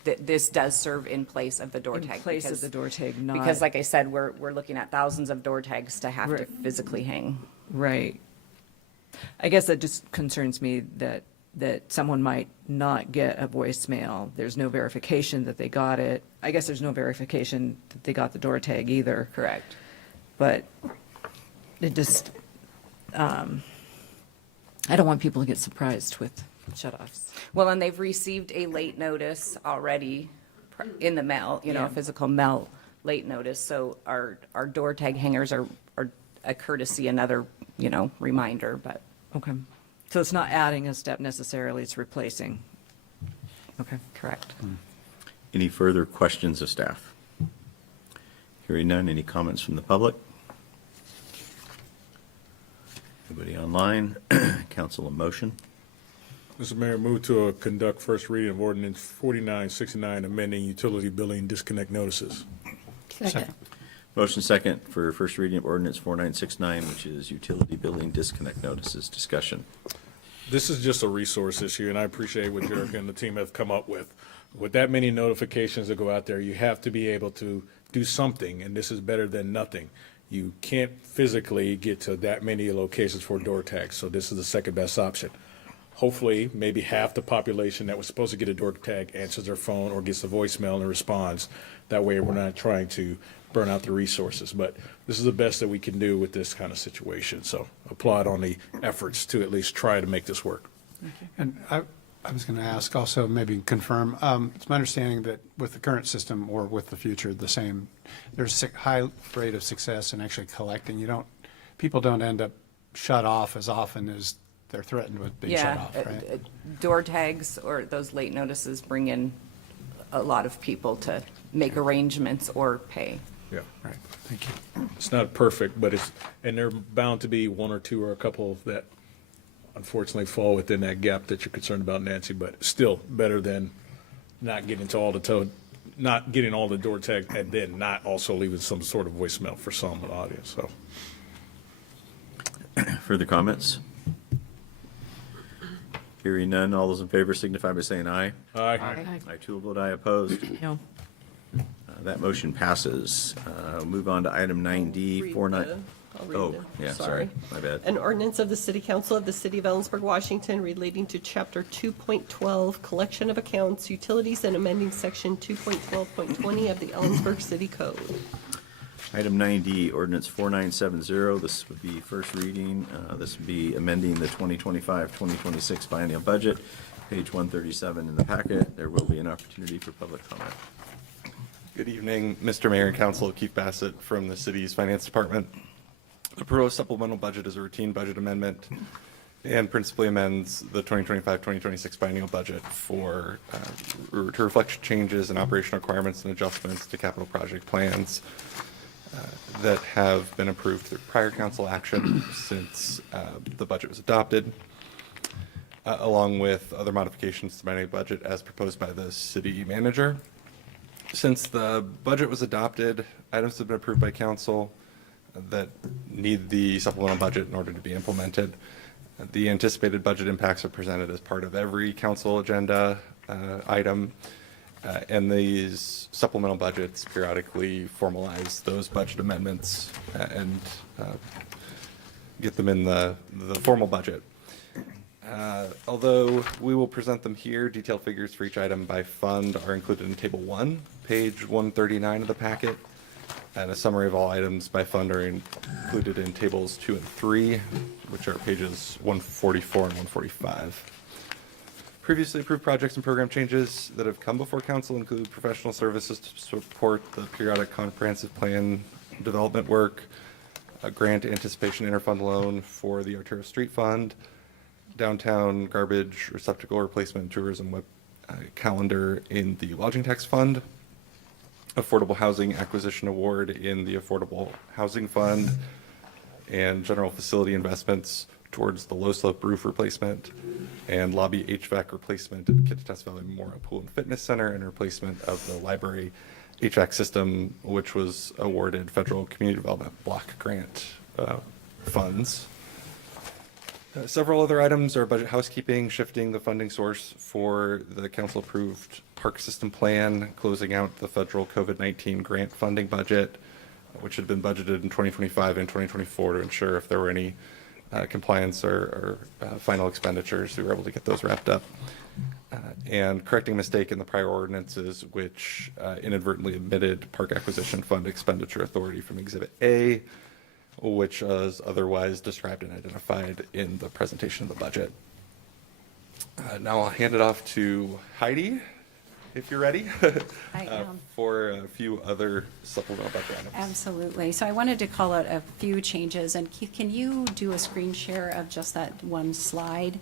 This does serve in place of the door tag. In place of the door tag, not. Because like I said, we're looking at thousands of door tags to have to Right. physically hang. Right. I guess that just concerns me that someone might not get a voicemail. There's no verification that they got it. I guess there's no verification that they got the door tag either. Correct. But it just, I don't want people to get surprised with shut-offs. Well, and they've received a late notice already in the mail, Yeah. a physical mail late notice. So our door tag hangers are a courtesy, another, reminder, but. Okay. So it's not adding a step necessarily, it's replacing. Okay. Correct. Any further questions of staff? Hearing none, any comments from the public? Anybody online? Council, a motion? Mr. Mayor, move to conduct first reading of ordinance 4969, amending utility billing disconnect notices. Second. Motion second for first reading of ordinance 4969, which is utility billing disconnect notices. Discussion. This is just a resource issue, and I appreciate what Jerica and the team have come up with. With that many notifications that go out there, you have to be able to do something, and this is better than nothing. You can't physically get to that many locations for door tags, so this is the second best option. Hopefully, maybe half the population that was supposed to get a door tag answers their phone or gets a voicemail and responds. That way, we're not trying to burn out the resources. But this is the best that we can do with this kind of situation. So applaud on the efforts to at least try to make this work. And I was going to ask also, maybe confirm, it's my understanding that with the current system or with the future, the same, there's a high rate of success in actually collecting. People don't end up shut off as often as they're threatened with being shut off, right? Door tags or those late notices bring in a lot of people to make arrangements or pay. Yeah. Right, thank you. It's not perfect, but and there are bound to be one or two or a couple that unfortunately fall within that gap that you're concerned about, Nancy, but still better than not getting to not getting all the door tags and then not also leaving some sort of voicemail for some of the audience, so. Further comments? Hearing none, all those in favor signify by saying aye. Aye. I too will vote aye. Opposed? No. That motion passes. Move on to item 9D, Read 49. I'll read Oh, it. yeah, sorry, my bad. An ordinance of the City Council of the City of Ellensburg, Washington, relating to Chapter 2.12, Collection of Accounts, Utilities, and amending Section 2.12.20 of the Ellensburg City Code. Item 9D, ordinance 4970. This would be first reading. This would be amending the 2025-2026 biennial budget, page 137 in the packet. There will be an opportunity for public comment. Good evening, Mr. Mayor and Council. Keith Bassett from the city's finance department. The proposed supplemental budget is a routine budget amendment and principally amends the 2025-2026 biennial budget to reflect changes in operational requirements and adjustments to capital project plans that have been approved through prior council action since the budget was adopted, along with other modifications to the biennial budget as proposed by the city manager. Since the budget was adopted, items have been approved by council that need the supplemental budget in order to be implemented. The anticipated budget impacts are presented as part of every council agenda item, and these supplemental budgets periodically formalize those budget amendments and get them in the formal budget. Although we will present them here, detailed figures for each item by fund are included in Table 1, page 139 of the packet, and a summary of all items by fund are included in Tables 2 and 3, which are pages 144 and 145. Previously approved projects and program changes that have come before council include professional services to support the periodic comprehensive plan development work, a grant anticipation interfund loan for the Arturo Street Fund, downtown garbage receptacle replacement tourism web calendar in the lodging tax fund, affordable housing acquisition award in the affordable housing fund, and general facility investments towards the low slope roof replacement and lobby HVAC replacement at Kittitas Valley Memorial Pool and Fitness Center, and replacement of the library HVAC system, which was awarded federal community development block grant funds. Several other items are budget housekeeping, shifting the funding source for the council-approved park system plan, closing out the federal COVID-19 grant funding budget, which had been budgeted in 2025 and 2024 to ensure if there were any compliance or final expenditures, we were able to get those wrapped up. And correcting a mistake in the prior ordinances, which inadvertently omitted Park Acquisition Fund expenditure authority from Exhibit A, which was otherwise described and identified in the presentation of the budget. Now I'll hand it off to Heidi, if you're ready, I am. for a few other supplemental budget items. Absolutely. So I wanted to call out a few changes, and Keith, can you do a screen share of just that one slide?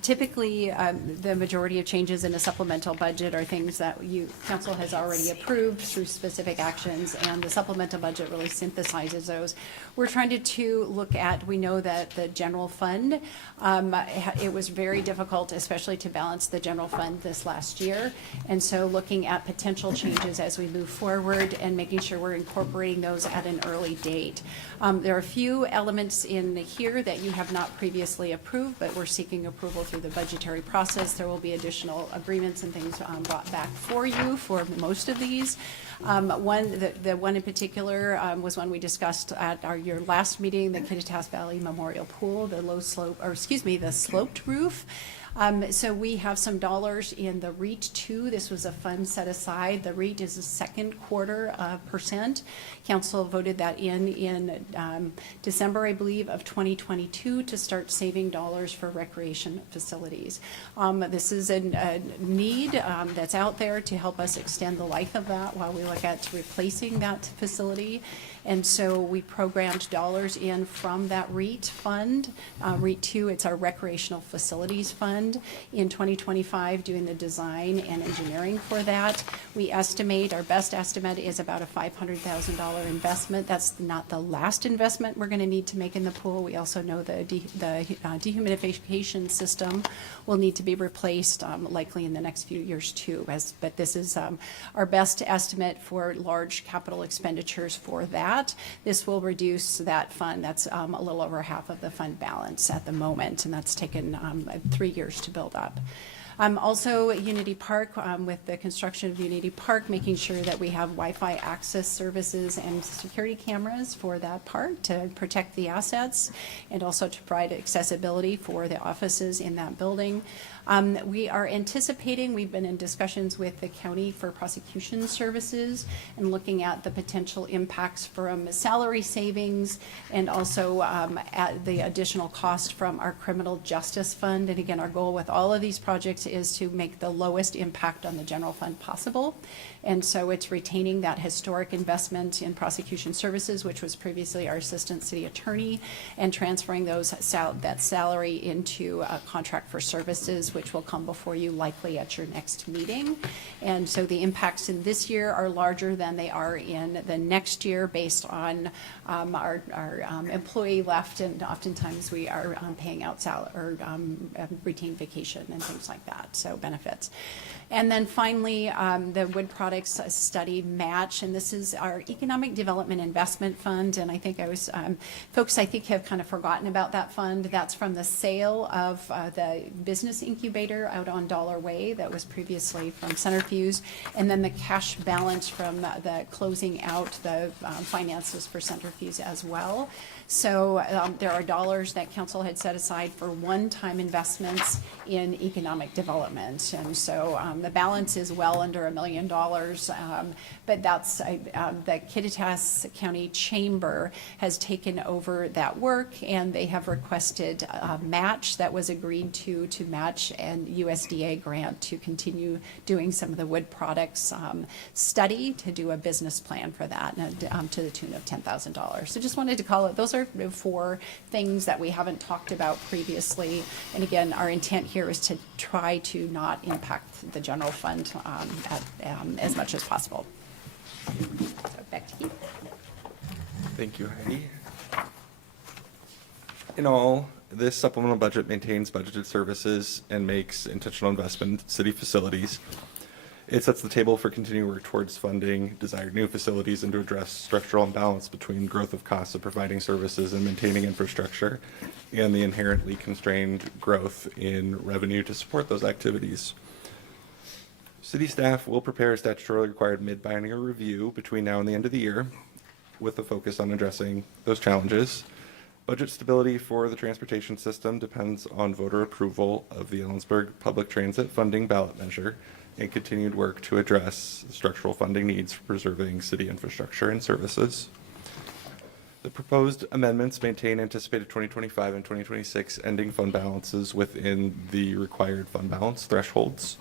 Typically, the majority of changes in a supplemental budget are things that council has already approved through specific actions, and the supplemental budget really synthesizes those. We're trying to look at, we know that the general fund, it was very difficult, especially to balance the general fund this last year. And so looking at potential changes as we move forward and making sure we're incorporating those at an early date. There are a few elements in here that you have not previously approved, but we're seeking approval through the budgetary process. There will be additional agreements and things brought back for you for most of these. The one in particular was one we discussed at your last meeting, the Kittitas Valley Memorial Pool, the sloped roof. So we have some dollars in the REIT 2. This was a fund set aside. The REIT is a second quarter % Council voted that in December, I believe, of 2022 to start saving dollars for recreation facilities. This is a need that's out there to help us extend the life of that while we look at replacing that facility. And so we programmed dollars in from that REIT fund, REIT 2, it's our recreational facilities fund, in 2025 doing the design and engineering for that. We estimate, our best estimate is about a $500,000 investment. That's not the last investment we're going to need to make in the pool. We also know the dehumidification system will need to be replaced likely in the next few years too. But this is our best estimate for large capital expenditures for that. This will reduce that fund. That's a little over half of the fund balance at the moment, and that's taken 3 years to build up. Also, Unity Park, with the construction of Unity Park, making sure that we have Wi-Fi access services and security cameras for that park to protect the assets and also to provide accessibility for the offices in that building. We are anticipating, we've been in discussions with the county for prosecution services and looking at the potential impacts from salary savings and also at the additional cost from our criminal justice fund. And again, our goal with all of these projects is to make the lowest impact on the general fund possible. And so it's retaining that historic investment in prosecution services, which was previously our assistant city attorney, and transferring that salary into a contract for services, which will come before you likely at your next meeting. And so the impacts in this year are larger than they are in the next year based on our employee left, and oftentimes we are paying out retained vacation and things like that, so benefits. And then finally, the wood products study match, and this is our economic development investment fund. And I think folks I think have kind of forgotten about that fund. That's from the sale of the business incubator out on Dollar Way that was previously from Centrifuge, and then the cash balance from the closing out the finances for Centrifuge as well. So there are dollars that council had set aside for one-time investments in economic development development. And so the balance is well under $1 million, but that's the Kittitas County Chamber has taken over that work, and they have requested a match that was agreed to match an USDA grant to continue doing some of the wood products study to do a business plan for that, and to the tune of $10,000. So just wanted to call it, those are 4 things that we haven't talked about previously. And again, our intent here is to try to not impact the general fund as much as possible. So back to Keith. Thank you, Heidi. In all, this supplemental budget maintains budgeted services and makes intentional investment in city facilities. It sets the table for continued work towards funding desired new facilities and to address structural imbalance between growth of costs of providing services and maintaining infrastructure and the inherently constrained growth in revenue to support those activities. City staff will prepare a statutorily required mid-biennial review between now and the end of the year with a focus on addressing those challenges. Budget stability for the transportation system depends on voter approval of the Ellensburg Public Transit Funding Ballot Measure and continued work to address structural funding needs for preserving city infrastructure and services. The proposed amendments maintain anticipated 2025 and 2026 ending fund balances within the required fund balance thresholds.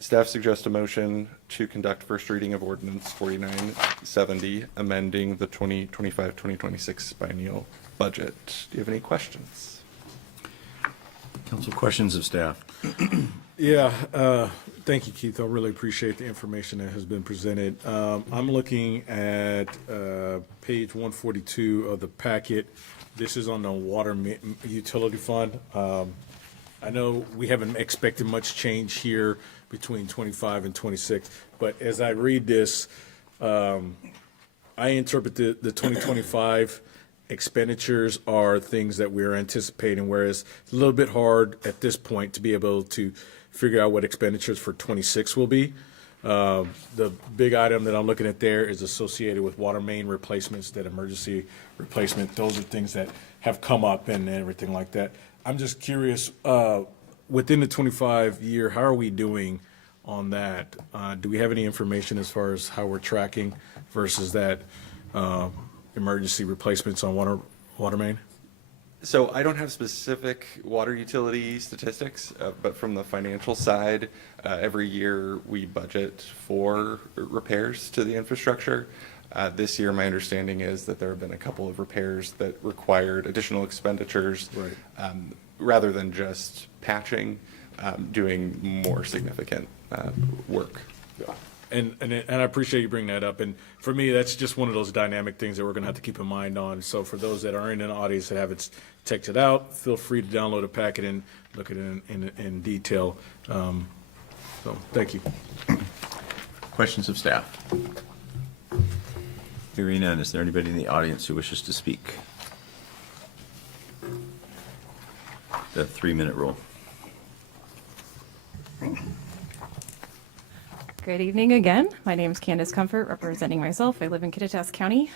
Staff suggests a motion to conduct first reading of Ordinance 4970, amending the 2025-2026 biennial budget. Do you have any questions? Council, questions of staff? Yeah, thank you, Keith. I really appreciate the information that has been presented. I'm looking at page 142 of the packet. This is on the water utility fund. I know we haven't expected much change here between 25 and 26, but as I read this, I interpret the 2025 expenditures are things that we're anticipating, whereas it's a little bit hard at this point to be able to figure out what expenditures for 26 will be. The big item that I'm looking at there is associated with water main replacements, that emergency replacement. Those are things that have come up and everything like that. I'm just curious, within the 25 year, how are we doing on that? Do we have any information as far as how we're tracking versus that emergency replacements on water main? So I don't have specific water utility statistics, but from the financial side, every year we budget for repairs to the infrastructure. This year, my understanding is that there have been a couple of repairs that required additional expenditures, right. Rather than just patching, doing more significant work. Yeah. And I appreciate you bringing that up. And for me, that's just one of those dynamic things that we're going to have to keep in mind on. So for those that are in an audience that haven't checked it out, feel free to download a packet and look at it in detail. So thank you. Questions of staff? Hearing none, is there anybody in the audience who wishes to speak? The 3-minute rule. Good evening again. My name is Candace Comfort, representing myself. I live in Kittitas County.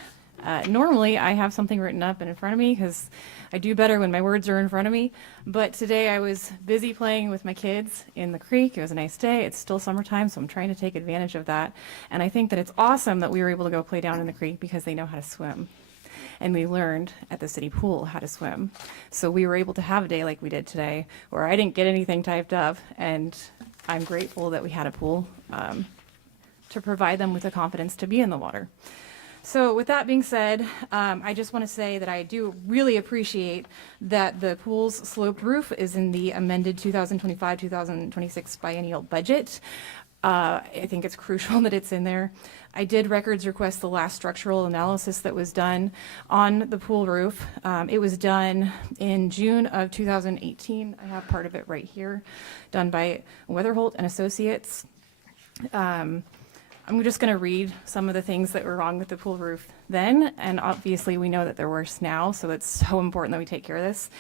Normally, I have something written up and in front of me because I do better when my words are in front of me. But today I was busy playing with my kids in the creek. It was a nice day. It's still summertime, so I'm trying to take advantage of that. And I think that it's awesome that we were able to go play down in the creek because they know how to swim. And we learned at the city pool how to swim. So we were able to have a day like we did today where I didn't get anything typed up, and I'm grateful that we had a pool to provide them with the confidence to be in the water. So with that being said, I just want to say that I do really appreciate that the pool's sloped roof is in the amended 2025-2026 biennial budget. I think it's crucial that it's in there. I did records request the last structural analysis that was done on the pool roof. It was done in June of 2018. I have part of it right here, done by Weatherholt and Associates. I'm just going to read some of the things that were wrong with the pool roof then, and obviously we know that they're worse now, so it's so important that we take care of this.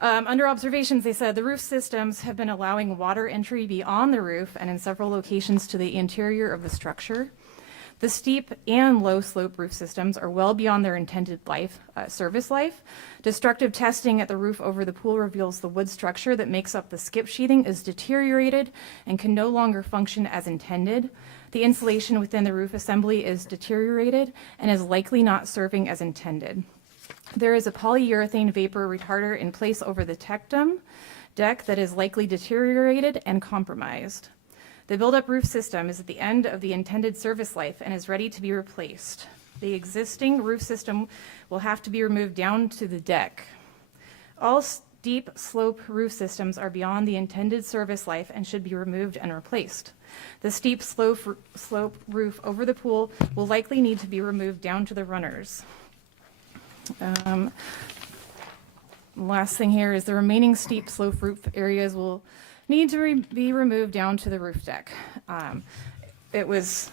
Under observations, they said the roof systems have been allowing water entry beyond the roof and in several locations to the interior of the structure. The steep and low slope roof systems are well beyond their intended service life. Destructive testing at the roof over the pool reveals the wood structure that makes up the skip sheathing is deteriorated and can no longer function as intended. The insulation within the roof assembly is deteriorated and is likely not serving as intended. There is a polyurethane vapor retarder in place over the tectum deck that is likely deteriorated and compromised. The build-up roof system is at the end of the intended service life and is ready to be replaced. The existing roof system will have to be removed down to the deck. All steep slope roof systems are beyond the intended service life and should be removed and replaced. The steep slope roof over the pool will likely need to be removed down to the runners. Last thing here is the remaining steep slope roof areas will need to be removed down to the roof deck. It was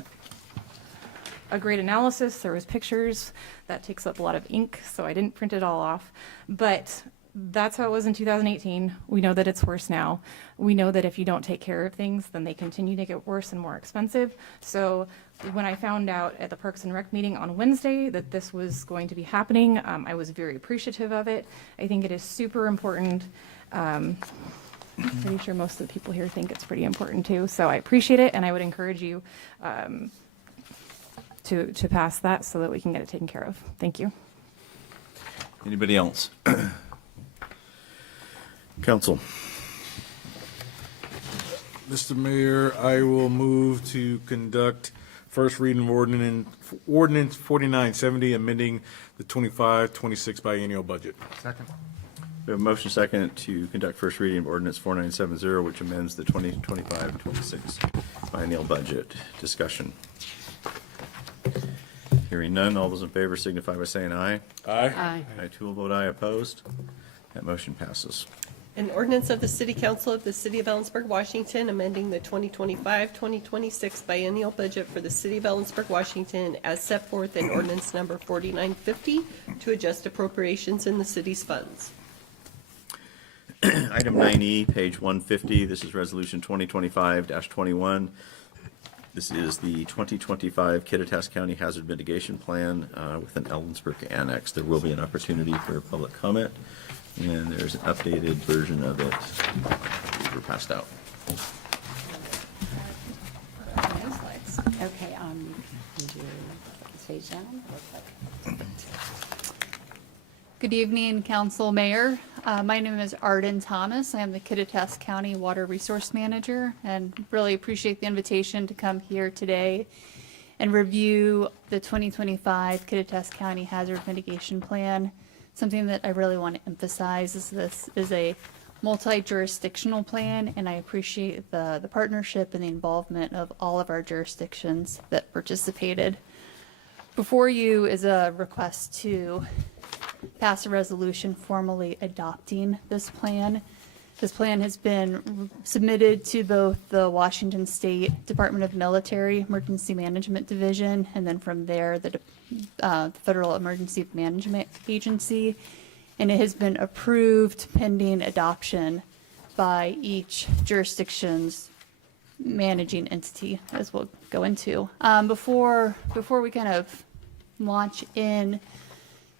a great analysis. There was pictures. That takes up a lot of ink, so I didn't print it all off. But that's how it was in 2018. We know that it's worse now. We know that if you don't take care of things, then they continue to get worse and more expensive. So when I found out at the Parks and Rec meeting on Wednesday that this was going to be happening, I was very appreciative of it. I think it is super important. I'm pretty sure most of the people here think it's pretty important too. So I appreciate it, and I would encourage you to pass that so that we can get it taken care of. Thank you. Anybody else? Council. Mr. Mayor, I will move to conduct first reading of ordinance 4970, amending the 25-26 biennial budget. Second. We have a motion second to conduct first reading of ordinance 4970, which amends the 2025-26 biennial budget. Discussion. Hearing none, all those in favor signify by saying aye. Aye. Aye. I too will vote aye. Opposed? That motion passes. An ordinance of the City Council of the City of Ellensburg, Washington, amending the 2025-2026 biennial budget for the City of Ellensburg, Washington, as set forth in ordinance number 4950 to adjust appropriations in the city's funds. Item 9E, page 150, this is Resolution 2025-21. This is the 2025 Kittitas County Hazard Mitigation Plan with an Ellensburg annex. There will be an opportunity for public comment, and there's an updated version of it. These were passed out. Okay, stage down. Good evening, Council Mayor. My name is Arden Thomas. I am the Kittitas County Water Resource Manager, and really appreciate the invitation to come here today and review the 2025 Kittitas County Hazard Mitigation Plan. Something that I really want to emphasize is this is a multi-jurisdictional plan, and I appreciate the partnership and the involvement of all of our jurisdictions that participated. Before you is a request to pass a resolution formally adopting this plan. This plan has been submitted to both the Washington State Department of Military Emergency Management Division, and then from there, the Federal Emergency Management Agency, and it has been approved pending adoption by each jurisdiction's managing entity, as we'll go into. Before we kind of launch in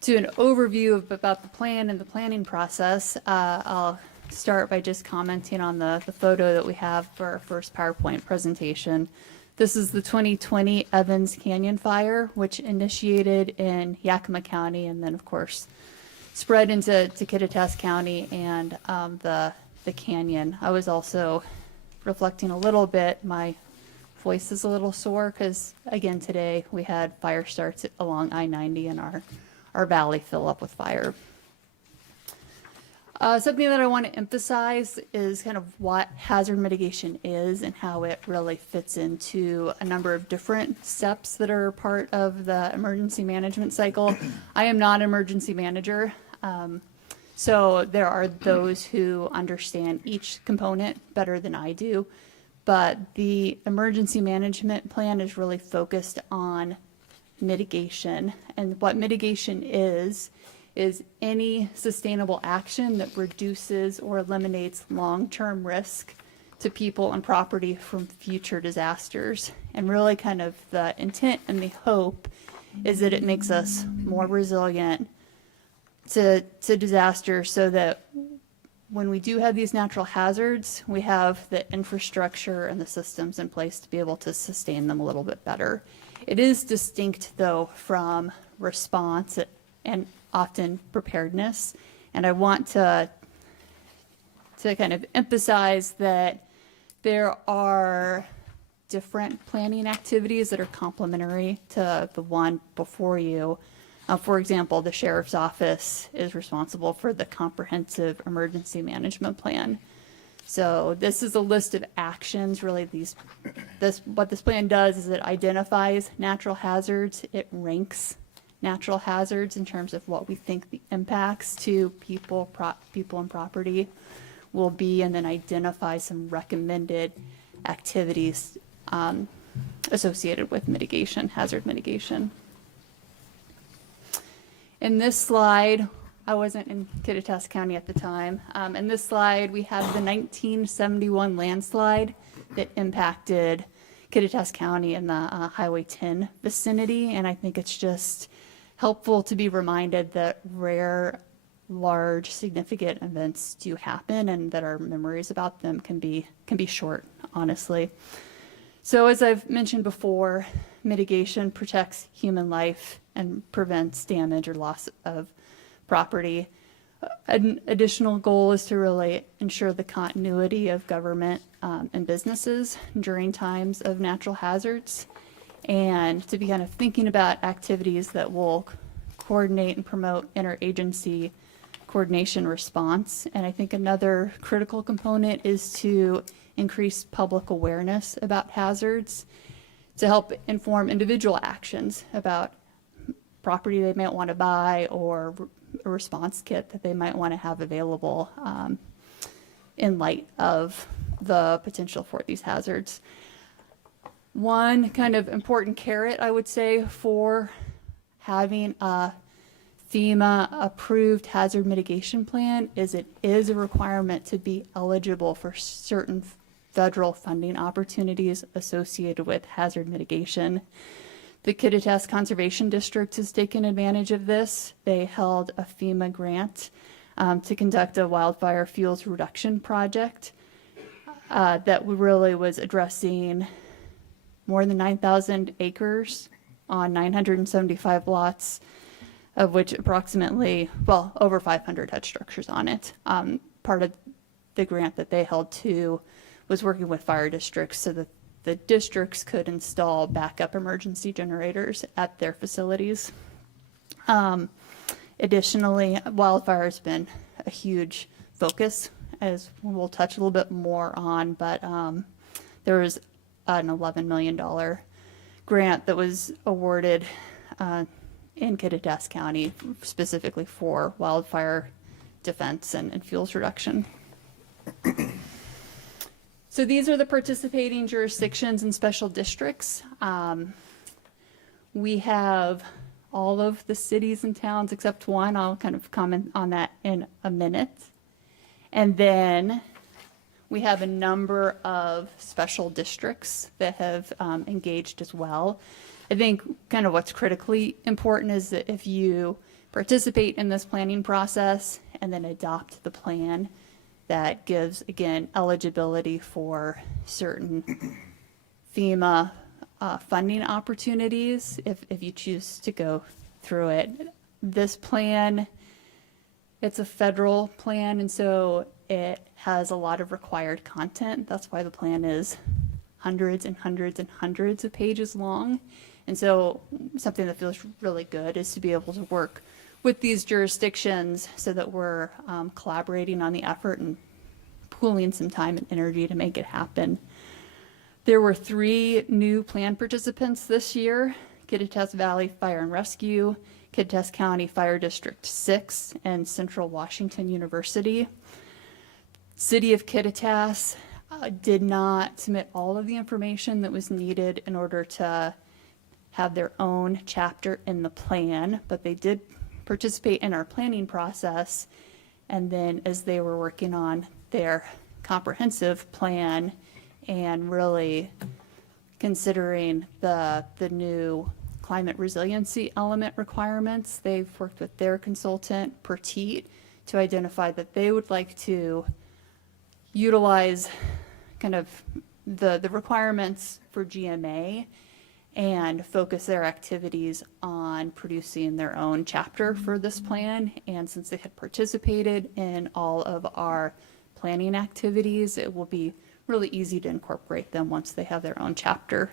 to an overview about the plan and the planning process, I'll start by just commenting on the photo that we have for our first PowerPoint presentation. This is the 2020 Evans Canyon fire, which initiated in Yakima County and then, of course, spread into Kittitas County and the canyon. I was also reflecting a little bit. My voice is a little sore because, again, today we had fire starts along I-90 and our valley fill up with fire. Something that I want to emphasize is kind of what hazard mitigation is and how it really fits into a number of different steps that are part of the emergency management cycle. I am not an emergency manager, so there are those who understand each component better than I do, but the emergency management plan is really focused on mitigation, and what mitigation is any sustainable action that reduces or eliminates long-term risk to people and property from future disasters. And really kind of the intent and the hope is that it makes us more resilient to disaster, so that when we do have these natural hazards, we have the infrastructure and the systems in place to be able to sustain them a little bit better. It is distinct, though, from response and often preparedness. And I want to kind of emphasize that there are different planning activities that are complementary to the one before you. For example, the sheriff's office is responsible for the comprehensive emergency management plan. So this is a list of actions. Really, what this plan does is it identifies natural hazards. It ranks natural hazards in terms of what we think the impacts to people and property will be, and then identify some recommended activities associated with mitigation, hazard mitigation. In this slide, I wasn't in Kittitas County at the time. In this slide, we have the 1971 landslide that impacted Kittitas County in the Highway 10 vicinity. And I think it's just helpful to be reminded that rare, large, significant events do happen, and that our memories about them can be short, honestly. So as I've mentioned before, mitigation protects human life and prevents damage or loss of property. An additional goal is to really ensure the continuity of government and businesses during times of natural hazards, and to be kind of thinking about activities that will coordinate and promote interagency coordination response. And I think another critical component is to increase public awareness about hazards, to help inform individual actions about property they might want to buy or a response kit that they might want to have available in light of the potential for these hazards. One kind of important carrot, I would say, for having a FEMA approved hazard mitigation plan is it is a requirement to be eligible for certain federal funding opportunities associated with hazard mitigation. The Kittitas Conservation District has taken advantage of this. They held a FEMA grant to conduct a wildfire fuels reduction project that really was addressing more than 9,000 acres on 975 lots, of which approximately, well, over 500 had structures on it. Part of the grant that they held too was working with fire districts so that the districts could install backup emergency generators at their facilities. Additionally, wildfire has been a huge focus, as we'll touch a little bit more on, but there was an $11 million grant that was awarded in Kittitas County specifically for wildfire defense and fuels reduction. So these are the participating jurisdictions and special districts. We have all of the cities and towns except one. I'll kind of comment on that in a minute. And then we have a number of special districts that have engaged as well. I think kind of what's critically important is that if you participate in this planning process and then adopt the plan, that gives, again, eligibility for certain FEMA funding opportunities if you choose to go through it. This plan, it's a federal plan, and so it has a lot of required content. That's why the plan is hundreds and hundreds and hundreds of pages long. And so something that feels really good is to be able to work with these jurisdictions so that we're collaborating on the effort and pooling some time and energy to make it happen. There were 3 new plan participants this year: Kittitas Valley Fire and Rescue, Kittitas County Fire District 6, and Central Washington University. City of Kittitas did not submit all of the information that was needed in order to have their own chapter in the plan, but they did participate in our planning process. And then as they were working on their comprehensive plan and really considering the new climate resiliency element requirements. They've worked with their consultant, Pertite, to identify that they would like to utilize kind of the requirements for GMA and focus their activities on producing their own chapter for this plan. And since they had participated in all of our planning activities, it will be really easy to incorporate them once they have their own chapter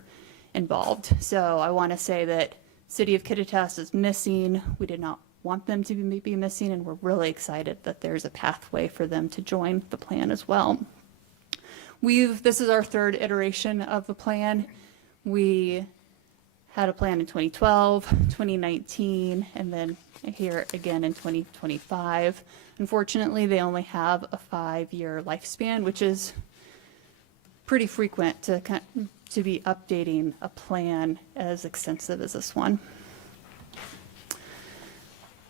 involved. So I want to say that City of Kittitas is missing. We did not want them to be missing, and we're really excited that there's a pathway for them to join the plan as well. This is our third iteration of the plan. We had a plan in 2012, 2019, and then here again in 2025. Unfortunately, they only have a 5-year lifespan, which is pretty frequent to be updating a plan as extensive as this one.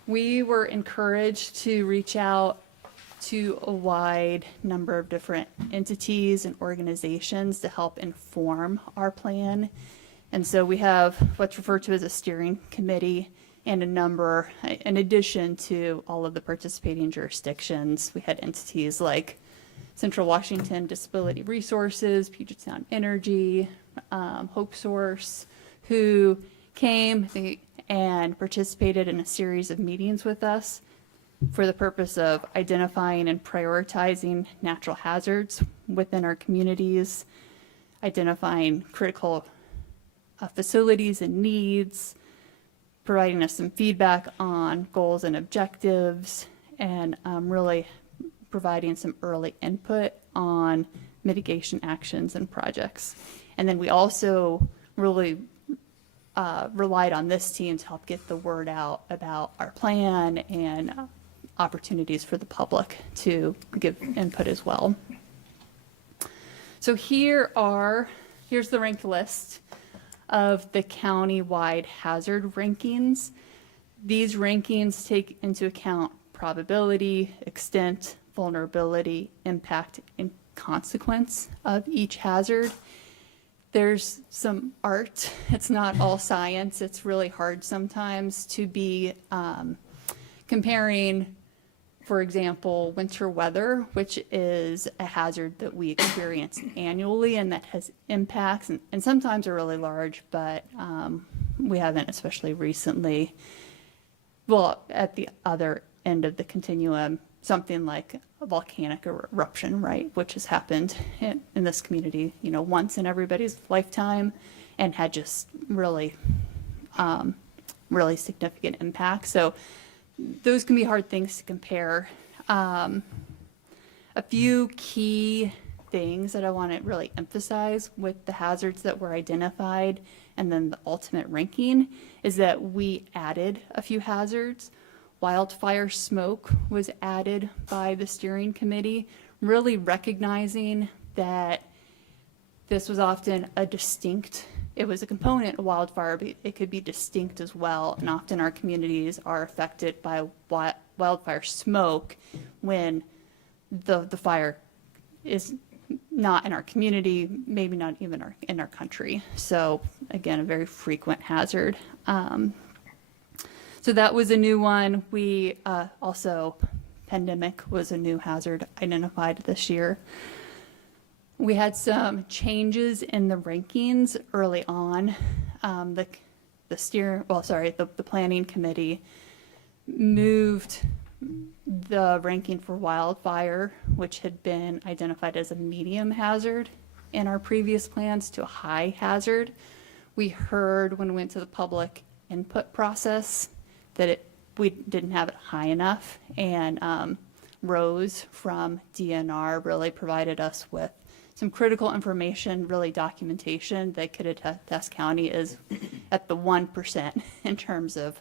We were encouraged to reach out to a wide number of different entities and organizations to help inform our plan. And so we have what's referred to as a steering committee and a number, in addition to all of the participating jurisdictions, we had entities like Central Washington Disability Resources, Puget Sound Energy, Hope Source, who came and participated in a series of meetings with us for the purpose of identifying and prioritizing natural hazards within our communities, identifying critical facilities and needs, providing us some feedback on goals and objectives, and really providing some early input on mitigation actions and projects. And then we also really relied on this team to help get the word out about our plan and opportunities for the public to give input as well. So here's the ranked list of the county-wide hazard rankings. These rankings take into account probability, extent, vulnerability, impact, and consequence of each hazard. There's some art. It's not all science. It's really hard sometimes to be comparing, for example, winter weather, which is a hazard that we experience annually and that has impacts, and sometimes are really large, but we haven't, especially recently. Well, at the other end of the continuum, something like a volcanic eruption, right, which has happened in this community, once in everybody's lifetime, and had just really, really significant impact. So those can be hard things to compare. A few key things that I want to really emphasize with the hazards that were identified and then the ultimate ranking is that we added a few hazards. Wildfire smoke was added by the steering committee, really recognizing that this was often it was a component of wildfire, but it could be distinct as well. And often our communities are affected by wildfire smoke when the fire is not in our community, maybe not even in our country. So again, a very frequent hazard. So that was a new one. We also, pandemic was a new hazard identified this year. We had some changes in the rankings early on. The planning committee moved the ranking for wildfire, which had been identified as a medium hazard in our previous plans, to a high hazard. We heard when we went to the public input process that we didn't have it high enough, and Rose from DNR really provided us with some critical information, really documentation that Kittitas County is at the 1% in terms of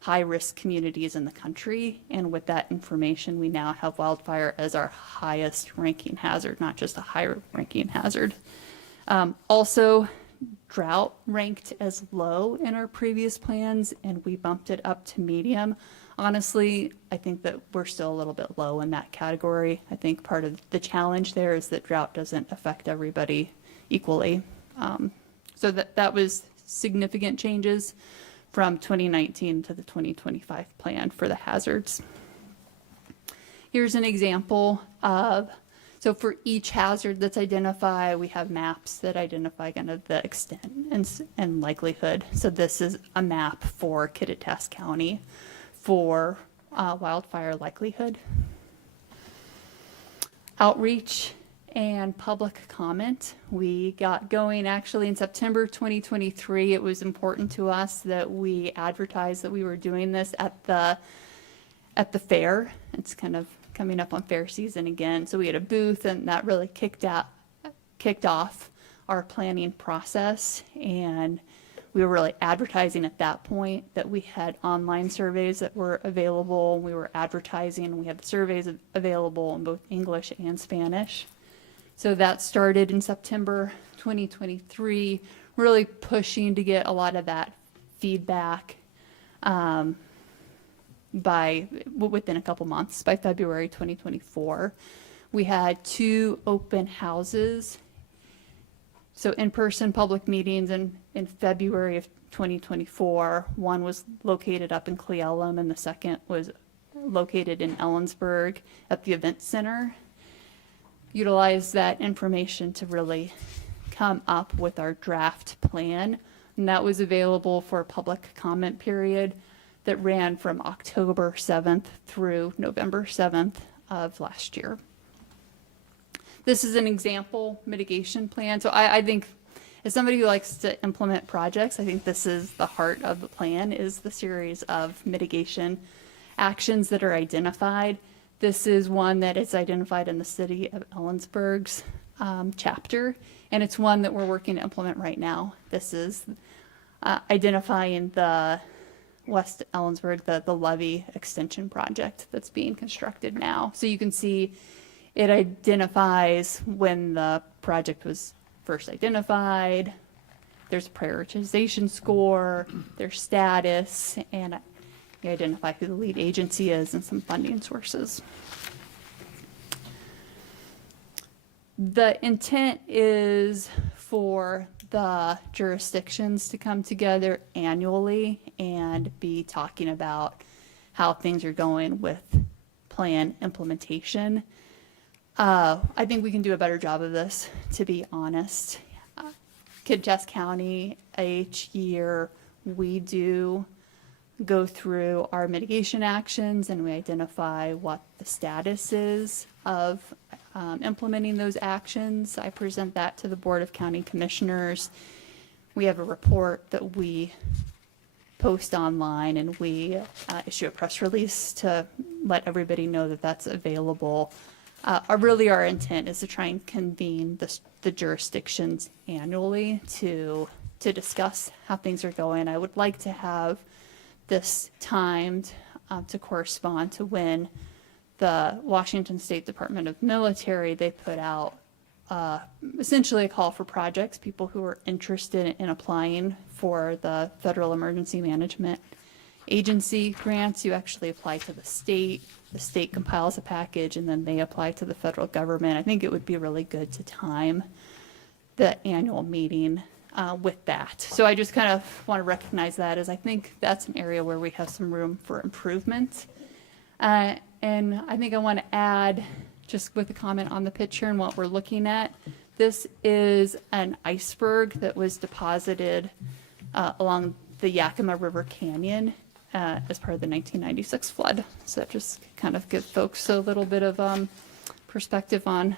high-risk communities in the country. And with that information, we now have wildfire as our highest ranking hazard, not just a higher ranking hazard. Also, drought ranked as low in our previous plans, and we bumped it up to medium. Honestly, I think that we're still a little bit low in that category. I think part of the challenge there is that drought doesn't affect everybody equally. So that was significant changes from 2019 to the 2025 plan for the hazards. Here's an example of, so for each hazard that's identified, we have maps that identify kind of the extent and likelihood. So this is a map for Kittitas County for wildfire likelihood. Outreach and public comment. We got going actually in September 2023. It was important to us that we advertised that we were doing this at the fair. It's kind of coming up on fair season again. So we had a booth, and that really kicked off our planning process. And we were really advertising at that point that we had online surveys that were available. We were advertising, and we had the surveys available in both English and Spanish. So that started in September 2023, really pushing to get a lot of that feedback within a couple months. By February 2024, we had 2 open houses, so in-person public meetings in February of 2024. One was located up in Cle Elum, and the second was located in Ellensburg at the event center. Utilize that information to really come up with our draft plan, and that was available for a public comment period that ran from October 7th through November 7th of last year. This is an example mitigation plan. So I think as somebody who likes to implement projects, I think this is the heart of the plan, is the series of mitigation actions that are identified. This is one that is identified in the city of Ellensburg's chapter, and it's one that we're working to implement right now. This is identifying the West Ellensburg, the levee extension project that's being constructed now. So you can see it identifies when the project was first identified, there's a prioritization score, their status, and you identify who the lead agency is and some funding sources. The intent is for the jurisdictions to come together annually and be talking about how things are going with plan implementation. I think we can do a better job of this, to be honest. Kittitas County, each year we do go through our mitigation actions, and we identify what the status is of implementing those actions. I present that to the Board of County Commissioners. We have a report that we post online, and we issue a press release to let everybody know that that's available. Really our intent is to try and convene the jurisdictions annually to discuss how things are going. I would like to have this timed to correspond to when the Washington State Department of Military, they put out essentially a call for projects, people who are interested in applying for the Federal Emergency Management Agency grants. You actually apply to the state compiles a package, and then they apply to the federal government. I think it would be really good to time the annual meeting with that. So I just kind of want to recognize that, as I think that's an area where we have some room for improvement. And I think I want to add, just with a comment on the picture and what we're looking at, this is an iceberg that was deposited along the Yakima River Canyon as part of the 1996 flood. So that just kind of gives folks a little bit of perspective on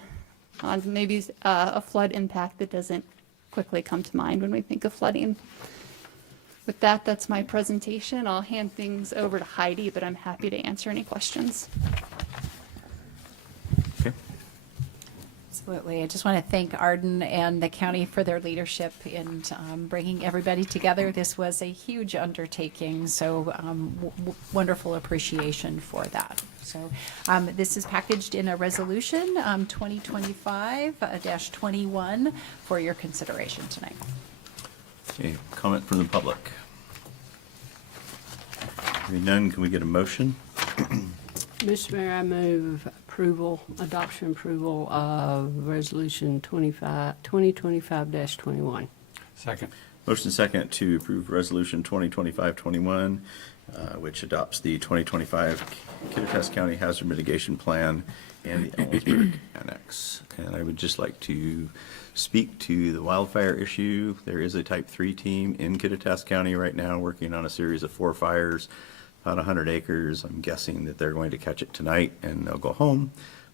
maybe a flood impact that doesn't quickly come to mind when we think of flooding. With that, that's my presentation. I'll hand things over to Heidi, but I'm happy to answer any questions. Absolutely. I just want to thank Arden and the county for their leadership in bringing everybody together. This was a huge undertaking, so wonderful appreciation for that. So this is packaged in a resolution, 2025-21, for your consideration tonight. Okay, comment from the public? Hearing none, can we get a motion? Mr. Mayor, I move adoption approval of Resolution 2025-21. Second. Motion second to approve Resolution 2025-21, which adopts the 2025 Kittitas County Hazard Mitigation Plan and the Ellensburg Annex. And I would just like to speak to the wildfire issue. There is a Type 3 team in Kittitas County right now working on a series of 4 fires, about 100 acres. I'm guessing that they're going to catch it tonight and they'll go home.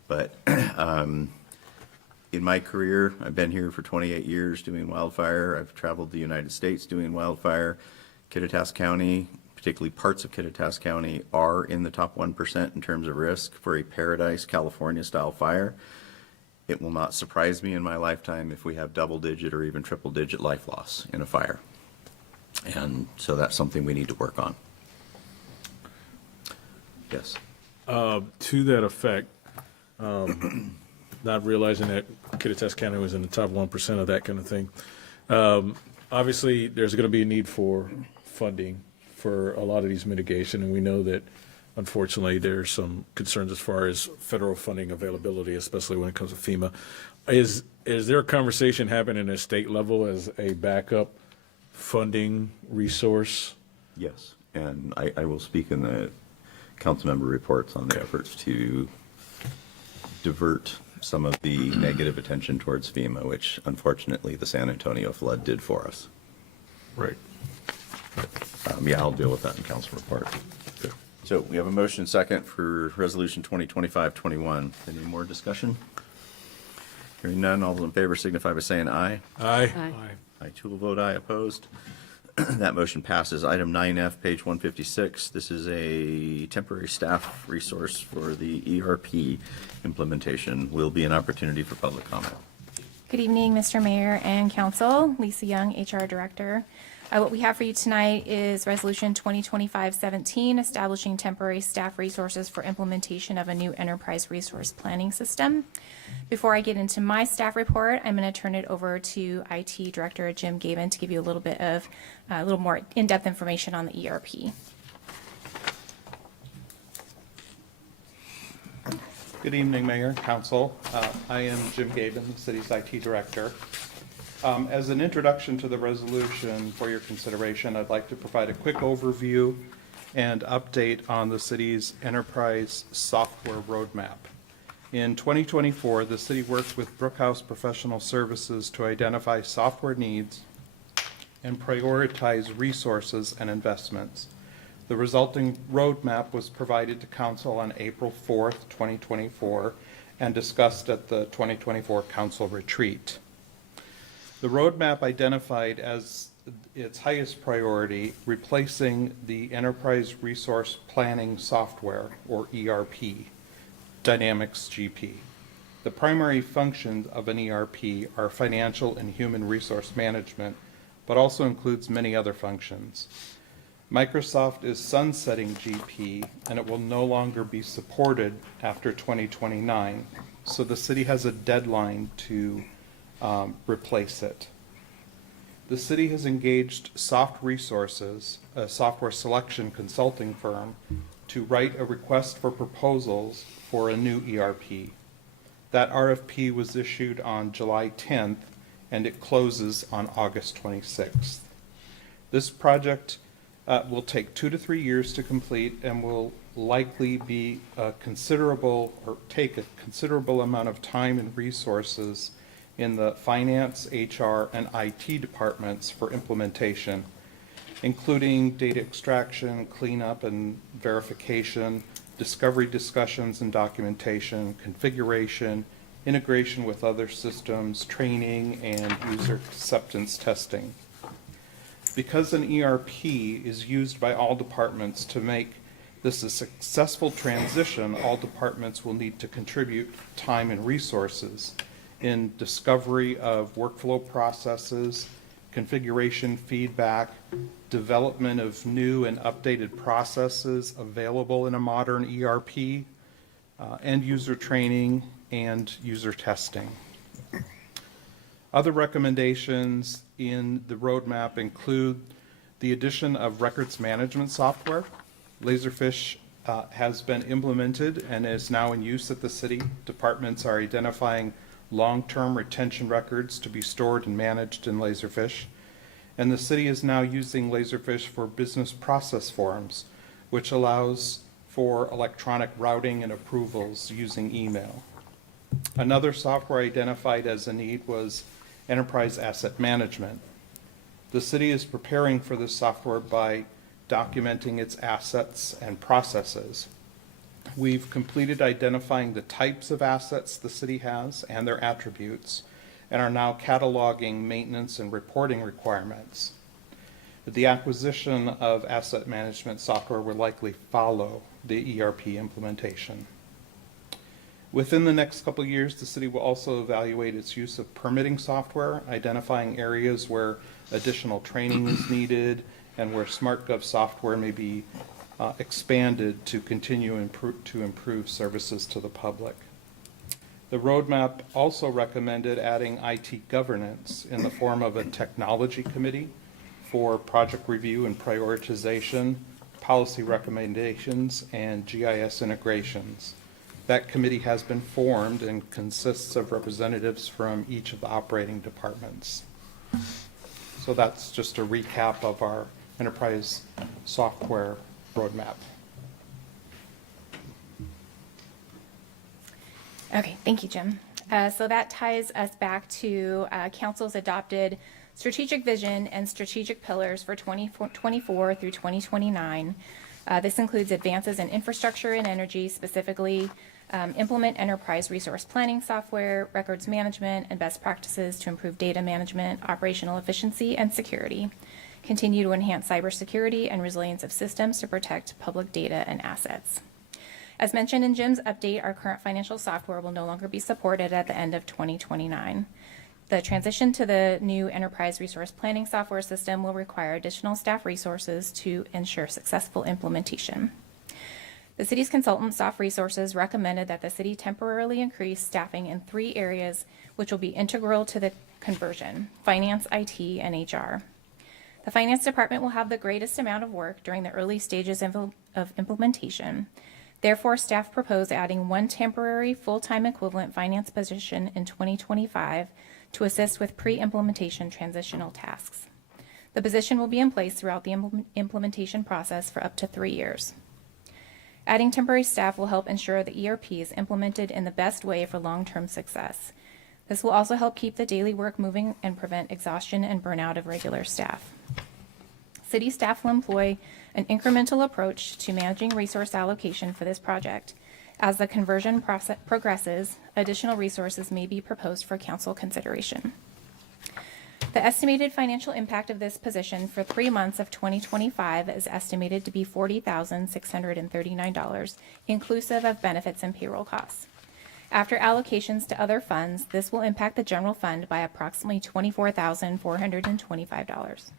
But in my career, I've been here for 28 years doing wildfire. I've traveled the United States doing wildfire. Kittitas County, particularly parts of Kittitas County, are in the top 1% in terms of risk for a Paradise, California-style fire. It will not surprise me in my lifetime if we have double-digit or even triple-digit life loss in a fire. And so that's something we need to work on. Yes. To that effect, not realizing that Kittitas County was in the top 1% of that kind of thing. Obviously, there's going to be a need for funding for a lot of these mitigation, and we know that, unfortunately, there's some concerns as far as federal funding availability, especially when it comes to FEMA. Is there a conversation happening at state level as a backup funding resource? Yes, and I will speak in the council member reports on the efforts to divert some of the negative attention towards FEMA, which unfortunately the San Antonio flood did for us. Right. Yeah, I'll deal with that in council report. Okay. So we have a motion second for Resolution 2025-21. Any more discussion? Hearing none, all those in favor signify by saying aye. Aye. Aye. I too will vote aye. Opposed? That motion passes. Item 9F, page 156. This is a temporary staff resource for the ERP implementation. Will be an opportunity for public comment. Good evening, Mr. Mayor and Council. Lisa Young, HR Director. What we have for you tonight is Resolution 2025-17, establishing temporary staff resources for implementation of a new enterprise resource planning system. Before I get into my staff report, I'm going to turn it over to IT Director Jim Gavin to give you a little bit of a little more in-depth information on the ERP. Good evening, Mayor, Council. I am Jim Gavin, the city's IT Director. As an introduction to the resolution for your consideration, I'd like to provide a quick overview and update on the city's enterprise software roadmap. In 2024, the city worked with Brookhouse Professional Services to identify software needs and prioritize resources and investments. The resulting roadmap was provided to Council on April 4th, 2024, and discussed at the 2024 Council retreat. The roadmap identified as its highest priority replacing the Enterprise Resource Planning Software, or ERP, Dynamics GP. The primary functions of an ERP are financial and human resource management, but also includes many other functions. Microsoft is sunsetting GP, and it will no longer be supported after 2029, so the city has a deadline to replace it. The city has engaged Soft Resources, a software selection consulting firm, to write a request for proposals for a new ERP. That RFP was issued on July 10th, and it closes on August 26th. This project will take 2 to 3 years to complete and will likely be take a considerable amount of time and resources in the finance, HR, and IT departments for implementation, including data extraction, cleanup and verification, discovery discussions and documentation, configuration, integration with other systems, training, and user acceptance testing. Because an ERP is used by all departments to make this a successful transition, all departments will need to contribute time and resources in discovery of workflow processes, configuration feedback, development of new and updated processes available in a modern ERP, end user training, and user testing. Other recommendations in the roadmap include the addition of records management software. Laserfish has been implemented and is now in use at the city. Departments are identifying long-term retention records to be stored and managed in Laserfish. And the city is now using Laserfish for business process forms, which allows for electronic routing and approvals using email. Another software identified as a need was enterprise asset management. The city is preparing for this software by documenting its assets and processes. We've completed identifying the types of assets the city has and their attributes, and are now cataloging maintenance and reporting requirements. The acquisition of asset management software will likely follow the ERP implementation. Within the next couple of years, the city will also evaluate its use of permitting software, identifying areas where additional training is needed and where SmartGov software may be expanded to continue to improve services to the public. The roadmap also recommended adding IT governance in the form of a technology committee for project review and prioritization, policy recommendations, and GIS integrations. That committee has been formed and consists of representatives from each of the operating departments. So that's just a recap of our enterprise software roadmap. Okay, thank you, Jim. So that ties us back to Council's adopted strategic vision and strategic pillars for 2024 through 2029. This includes advances in infrastructure and energy, specifically implement enterprise resource planning software, records management, and best practices to improve data management, operational efficiency, and security. Continue to enhance cybersecurity and resilience of systems to protect public data and assets. As mentioned in Jim's update, our current financial software will no longer be supported at the end of 2029. The transition to the new enterprise resource planning software system will require additional staff resources to ensure successful implementation. The city's consultant, Soft Resources, recommended that the city temporarily increase staffing in 3 areas which will be integral to the conversion: finance, IT, and HR. The finance department will have the greatest amount of work during the early stages of implementation. Therefore, staff propose adding 1 temporary full-time equivalent finance position in 2025 to assist with pre-implementation transitional tasks. The position will be in place throughout the implementation process for up to 3 years. Adding temporary staff will help ensure the ERP is implemented in the best way for long-term success. This will also help keep the daily work moving and prevent exhaustion and burnout of regular staff. City staff will employ an incremental approach to managing resource allocation for this project. As the conversion process progresses, additional resources may be proposed for council consideration. The estimated financial impact of this position for 3 months of 2025 is estimated to be $40,639, inclusive of benefits and payroll costs. After allocations to other funds, this will impact the general fund by approximately $24,425.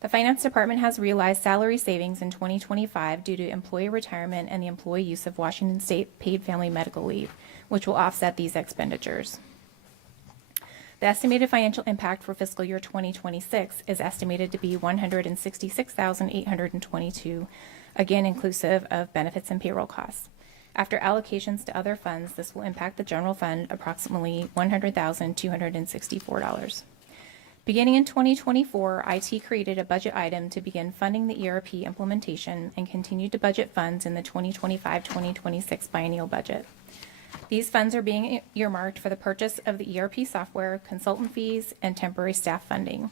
The Finance Department has realized salary savings in 2025 due to employee retirement and the employee use of Washington State paid family medical leave, which will offset these expenditures. The estimated financial impact for fiscal year 2026 is estimated to be $166,822, again inclusive of benefits and payroll costs. After allocations to other funds, this will impact the general fund approximately $100,264. Beginning in 2024, IT created a budget item to begin funding the ERP implementation and continued to budget funds in the 2025-2026 biennial budget. These funds are being earmarked for the purchase of the ERP software, consultant fees, and temporary staff funding.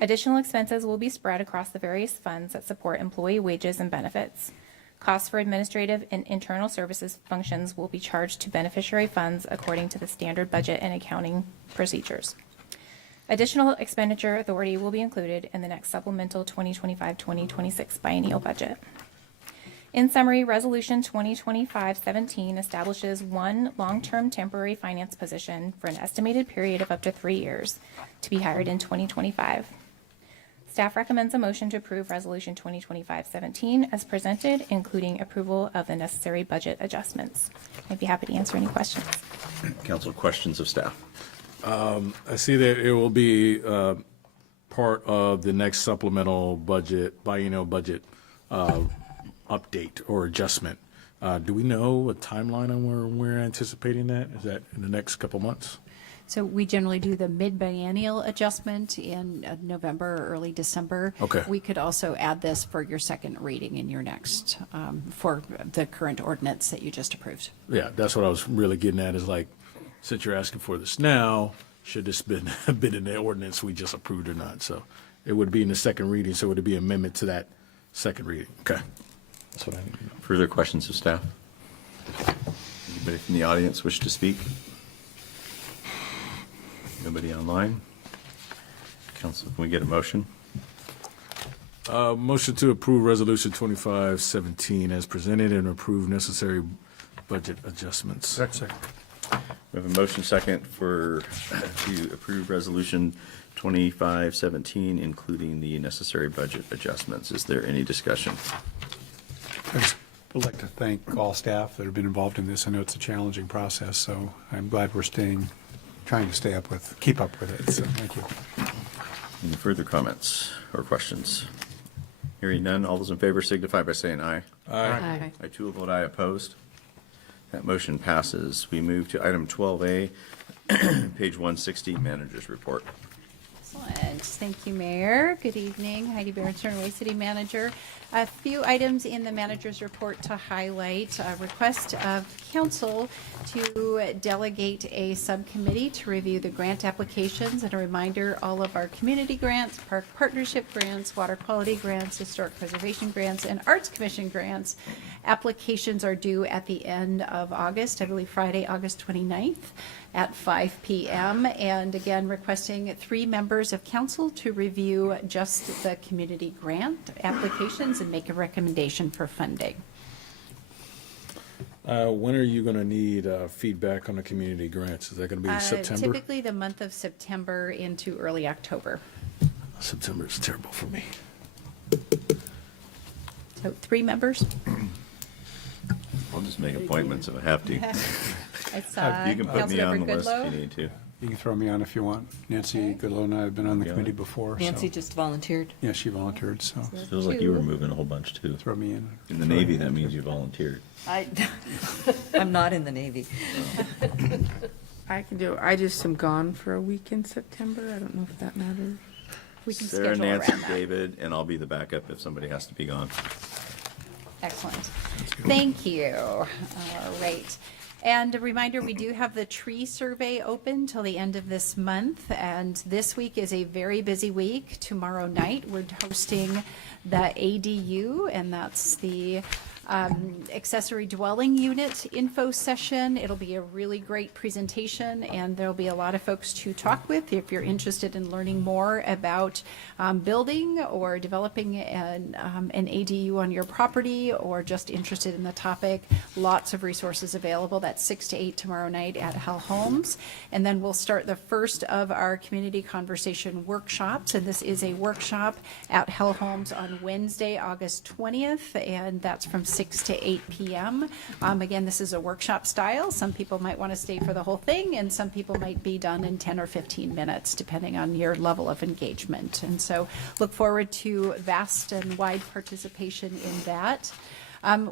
Additional expenses will be spread across the various funds that support employee wages and benefits. Costs for administrative and internal services functions will be charged to beneficiary funds according to the standard budget and accounting procedures. Additional expenditure authority will be included in the next supplemental 2025-2026 biennial budget. In summary, Resolution 2025-17 establishes 1 long-term temporary finance position for an estimated period of up to 3 years to be hired in 2025. Staff recommends a motion to approve Resolution 2025-17 as presented, including approval of the necessary budget adjustments. I'd be happy to answer any questions. Council, questions of staff? I see that it will be part of the next supplemental budget, biennial budget update or adjustment. Do we know a timeline on where we're anticipating that? Is that in the next couple months? So we generally do the mid-biennial adjustment in November or early December. Okay. We could also add this for your second reading in your next, for the current ordinance that you just approved. Yeah, that's what I was really getting at, is like, since you're asking for this now, should this been in the ordinance we just approved or not? So it would be in the second reading, so would it be amendment to that second reading? Okay. That's what I need to know. Further questions of staff? Anybody from the audience wish to speak? Nobody online? Council, can we get a motion? Motion to approve Resolution 2517 as presented and approve necessary budget adjustments. Second. We have a motion second to approve Resolution 2517, including the necessary budget adjustments. Is there any discussion? I just would like to thank all staff that have been involved in this. I know it's a challenging process, so I'm glad we're trying to keep up with it, so thank you. Any further comments or questions? Hearing none, all those in favor signify by saying aye. Aye. I too will vote aye. Opposed? That motion passes. We move to item 12A, page 160, Manager's Report. Excellent. Thank you, Mayor. Good evening. Heidi Berenson, Way City Manager. A few items in the manager's report to highlight. A request of council to delegate a subcommittee to review the grant applications. And a reminder, all of our community grants, park partnership grants, water quality grants, historic preservation grants, and arts commission grants, applications are due at the end of August, I believe Friday, August 29th at 5 p.m. And again, requesting 3 members of council to review just the community grant applications and make a recommendation for funding. When are you going to need feedback on the community grants? Is that going to be September? Typically the month of September into early October. September is terrible for me. So 3 members. I'll just make appointments if I have to. You can put me on the list if you need to. You can throw me on if you want. Nancy Goodlow and I have been on the committee before. Nancy so. just volunteered. Yeah, she volunteered, so Feels like you were moving a whole bunch too. throw me in. In the Navy, that means you volunteered. I'm not in the Navy. I can do it. I just am gone for a week in September. I don't know if that matters. We can Sarah, schedule Nancy, around that. David, and I'll be the backup if somebody has to be gone. Excellent. Thank you. All right. And a reminder, we do have the tree survey open till the end of this month. And this week is a very busy week. Tomorrow night, we're hosting the ADU, and that's the accessory dwelling unit info session. It'll be a really great presentation, and there'll be a lot of folks to talk with if you're interested in learning more about building or developing an ADU on your property, or just interested in the topic. Lots of resources available. That's 6 to 8 tomorrow night at Hell Homes. And then we'll start the first of our community conversation workshops, and this is a workshop at Hell Homes on Wednesday, August 20th, and that's from 6 to 8 p.m. Again, this is a workshop style. Some people might want to stay for the whole thing, and some people might be done in 10 or 15 minutes, depending on your level of engagement. And so look forward to vast and wide participation in that.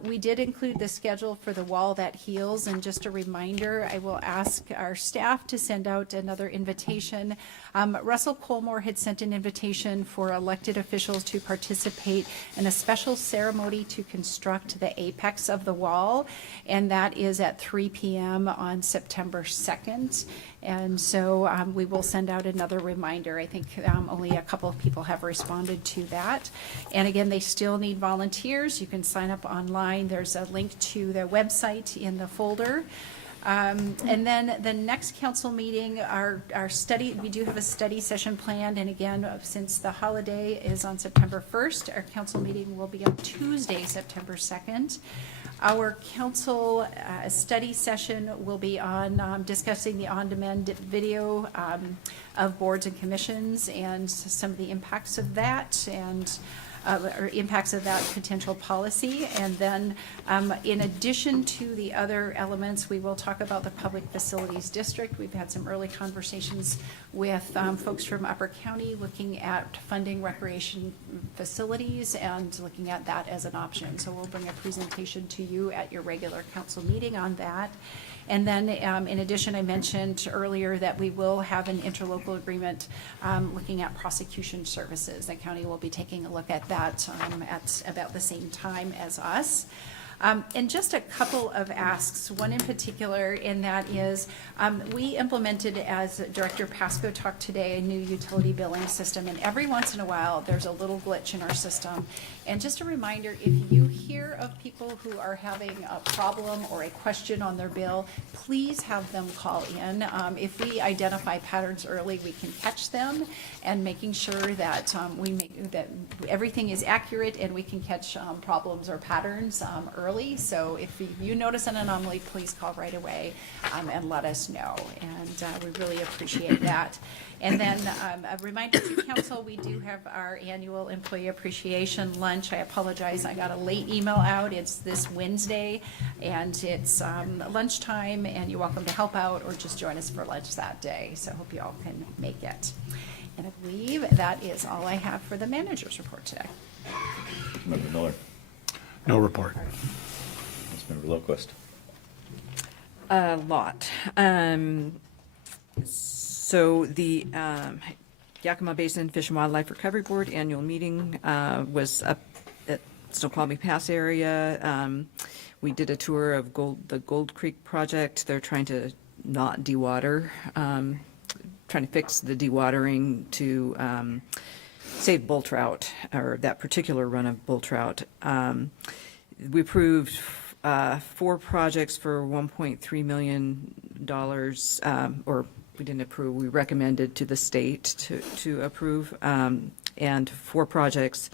We did include the schedule for the Wall That Heals, and just a reminder, I will ask our staff to send out another invitation. Russell Colmore had sent an invitation for elected officials to participate in a special ceremony to construct the apex of the wall, and that is at 3 p.m. on September 2nd. And so we will send out another reminder. I think only a couple of people have responded to that. And again, they still need volunteers. You can sign up online. There's a link to the website in the folder. And then the next council meeting, our study, we do have a study session planned. And again, since the holiday is on September 1st, our council meeting will be on Tuesday, September 2nd. Our council study session will be on discussing the on-demand video of boards and commissions and some of the impacts of that. And or impacts of that potential policy. And then in addition to the other elements, we will talk about the Public Facilities District. We've had some early conversations with folks from Upper County looking at funding recreation facilities and looking at that as an option. So we'll bring a presentation to you at your regular council meeting on that. And then, in addition, I mentioned earlier that we will have an interlocal agreement looking at prosecution services. The county will be taking a look at that at about the same time as us. And just a couple of asks, one in particular, and that is, we implemented, as Director Pasco talked today, a new utility billing system, and every once in a while, there's a little glitch in our system. And just a reminder, if you hear of people who are having a problem or a question on their bill, please have them call in. If we identify patterns early, we can catch them, and making sure that that everything is accurate and we can catch problems or patterns early. So if you notice an anomaly, please call right away and let us know. And we really appreciate that. And then a reminder to council, we do have our annual employee appreciation lunch. I apologize, I got a late email out. It's this Wednesday, and it's lunchtime, and you're welcome to help out or just join us for lunch that day. So I hope you all can make it. And I believe that is all I have for the manager's report today. Member Miller. No report. Member Lowquist. A lot. So the Yakima Basin Fish and Wildlife Recovery Board annual meeting was up at Snoqualmie Pass area. We did a tour of the Gold Creek project. They're trying to not dewater, trying to fix the dewatering to save bull trout, or that particular run of bull trout. We approved 4 projects for $1.3 million, or we didn't approve, we recommended to the state to approve, and 4 projects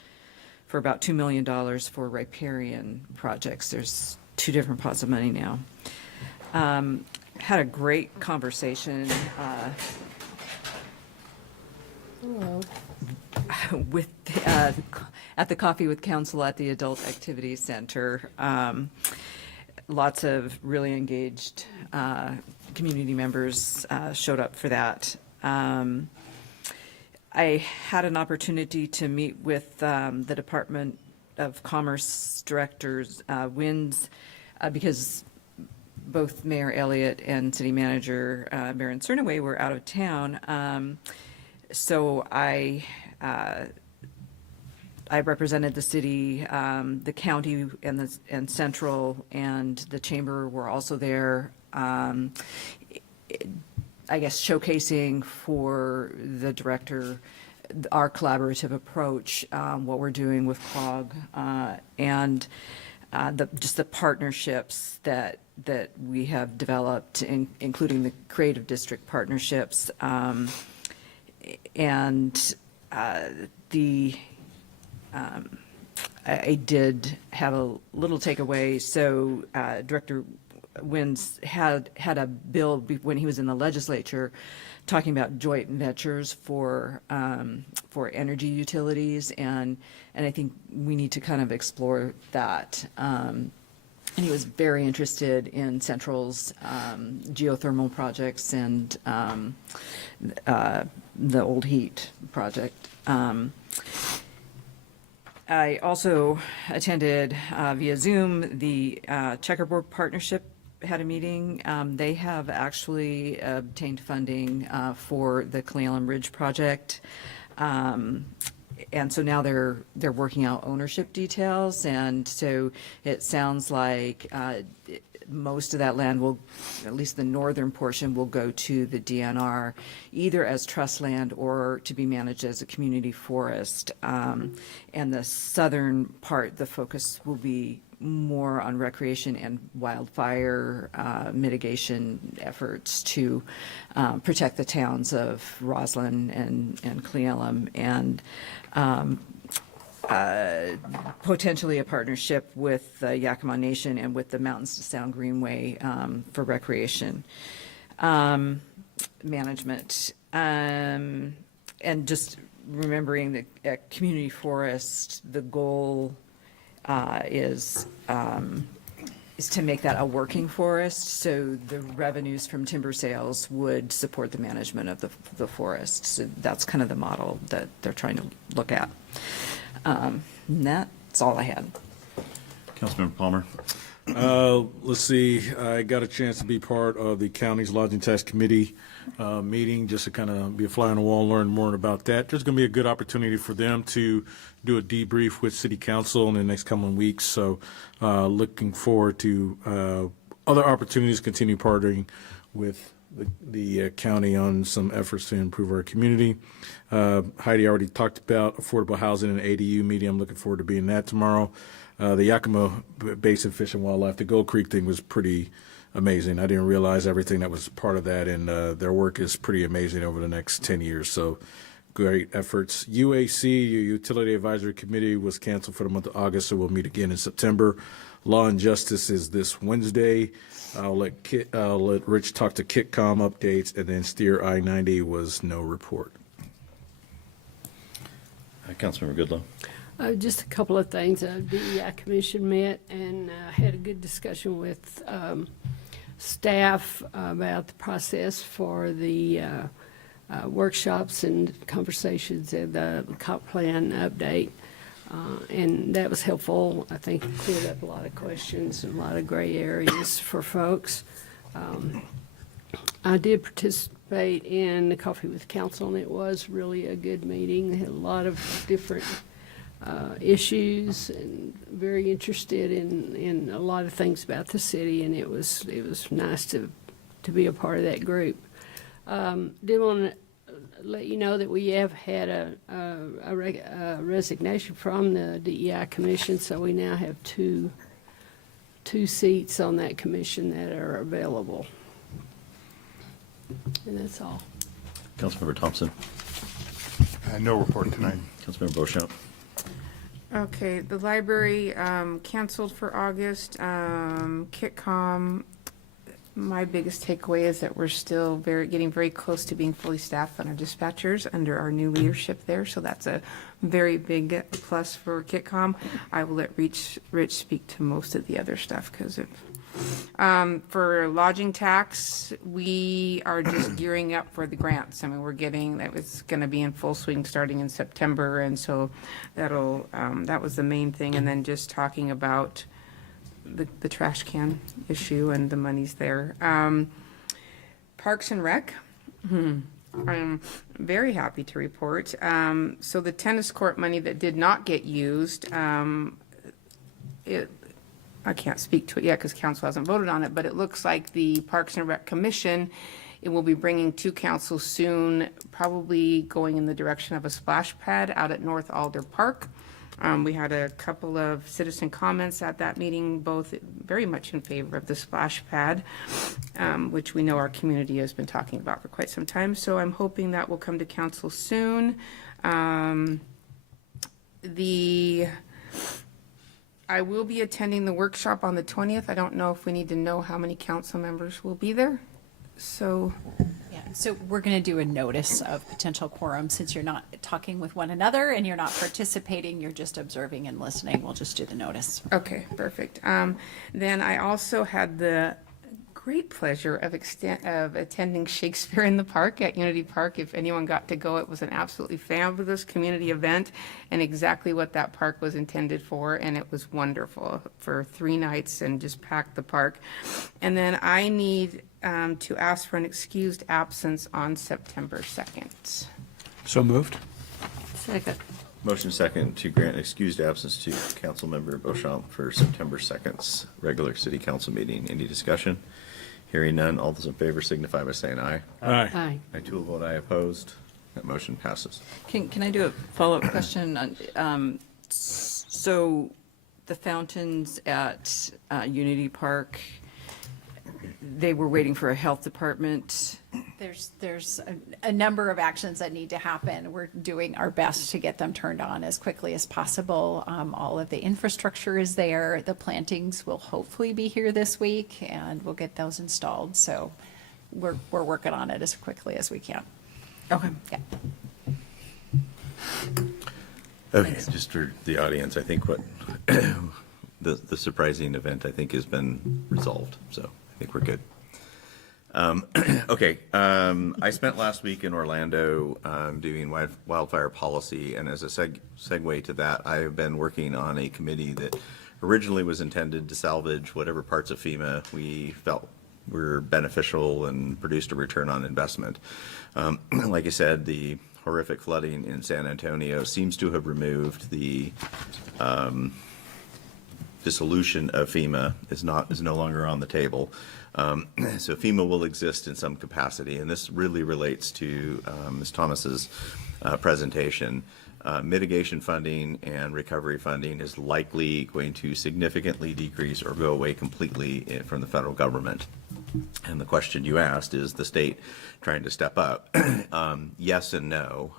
for about $2 million for riparian projects. There's 2 different pots of money now. Had a great conversation with at the Coffee with Council at the Adult Activity Center. Lots of really engaged community members showed up for that. I had an opportunity to meet with the Department of Commerce directors, WINS, because both Mayor Elliott and City Manager Baron Cernaway were out of town. So I represented the city, the county, and Central, and the chamber were also there. I guess showcasing for the director our collaborative approach, what we're doing with COG, and just the partnerships that we have developed, including the creative district partnerships, and I did have a little takeaway. So Director Wins had a bill when he was in the legislature talking about joint ventures for energy utilities, and I think we need to kind of explore that. And he was very interested in Central's geothermal projects and the Old Heat project. I also attended via Zoom the Checkerboard Partnership had a meeting. They have actually obtained funding for the Cle Ridge project. And so now they're working out ownership details, and so it sounds like most of that land will, at least the northern portion, will go to the DNR, either as trust land or to be managed as a community forest. And the southern part, the focus will be more on recreation and wildfire mitigation efforts to protect the towns of Roslyn and Cle Elum, and potentially a partnership with the Yakima Nation and with the Mountains to Sound Greenway for recreation management. And just remembering that at community forest, the goal is to make that a working forest, so the revenues from timber sales would support the management of the forest. So that's kind of the model that they're trying to look at. And that's all I had. Councilmember Palmer. Let's see, I got a chance to be part of the county's lodging tax committee meeting, just to kind of be a fly on the wall, learn more about that. There's going to be a good opportunity for them to do a debrief with city council in the next couple of weeks. So looking forward to other opportunities to continue partnering with the county on some efforts to improve our community. Heidi already talked about affordable housing and ADU meeting. I'm looking forward to being that tomorrow. The Yakima Basin Fish and Wildlife, the Gold Creek thing was pretty amazing. I didn't realize everything that was part of that, and their work is pretty amazing over the next 10 years. So great efforts. UAC, your Utility Advisory Committee, was canceled for the month of August, so we'll meet again in September. Law and Justice is this Wednesday. I'll let Rich talk to KitCom updates, and then Steer I-90 was no report. Councilmember Goodlow. Just a couple of things. The DEI Commission met and had a good discussion with staff about the process for the workshops and conversations and the comp plan update. And that was helpful. I think it cleared up a lot of questions and a lot of gray areas for folks. I did participate in the Coffee with Council, and it was really a good meeting. They had a lot of different issues and very interested in a lot of things about the city, and it was nice to be a part of that group. Did want to let you know that we have had a resignation from the DEI Commission, so we now have two seats on that commission that are available. And that's all. Councilmember Thompson. No report tonight. Councilmember Beauchamp. Okay, the library canceled for August. KitCom, my biggest takeaway is that we're still getting very close to being fully staffed on our dispatchers under our new leadership there. So that's a very big plus for KitCom. I will let Rich speak to most of the other stuff because for lodging tax, we are just gearing up for the grants. I mean, that was going to be in full swing starting in September, and so that was the main thing. And then just talking about the trash can issue and the monies there. Parks and Rec. I'm very happy to report. So the tennis court money that did not get used, I can't speak to it yet because council hasn't voted on it, but it looks like the Parks and Rec Commission, it will be bringing to council soon, probably going in the direction of a splash pad out at North Alder Park. We had a couple of citizen comments at that meeting, both very much in favor of the splash pad, which we know our community has been talking about for quite some time. So I'm hoping that will come to council soon. I will be attending the workshop on the 20th. I don't know if we need to know how many council members will be there. So Yeah, so we're going to do a notice of potential quorum since you're not talking with one another and you're not participating, you're just observing and listening. We'll just do the notice. Okay, perfect. Then I also had the great pleasure of attending Shakespeare in the Park at Unity Park. If anyone got to go, it was an absolutely fabulous community event and exactly what that park was intended for, and it was wonderful for 3 nights and just packed the park. And then I need to ask for an excused absence on September 2nd. So moved. Second. Motion second to grant excused absence to Councilmember Beauchamp for September 2nd's regular city council meeting. Any discussion? Hearing none, all those in favor signify by saying aye. Aye. Aye. I too will vote aye opposed. That motion passes. Can I do a follow-up question on, so the fountains at Unity Park, they were waiting for a health department? There's a number of actions that need to happen. We're doing our best to get them turned on as quickly as possible. All of the infrastructure is there. The plantings will hopefully be here this week, and we'll get those installed. So we're working on it as quickly as we can. Okay. Yeah. Okay, just for the audience, I think what the surprising event, I think, has been resolved, so I think we're good. Okay, I spent last week in Orlando doing wildfire policy, and as a segue to that, I have been working on a committee that originally was intended to salvage whatever parts of FEMA we felt were beneficial and produced a return on investment. Like I said, the horrific flooding in San Antonio seems to have removed the dissolution of FEMA is no longer on the table. So FEMA will exist in some capacity, and this really relates to Ms. Thomas's presentation. Mitigation funding and recovery funding is likely going to significantly decrease or go away completely from the federal government. And the question you asked, is the state trying to step up? Yes and no.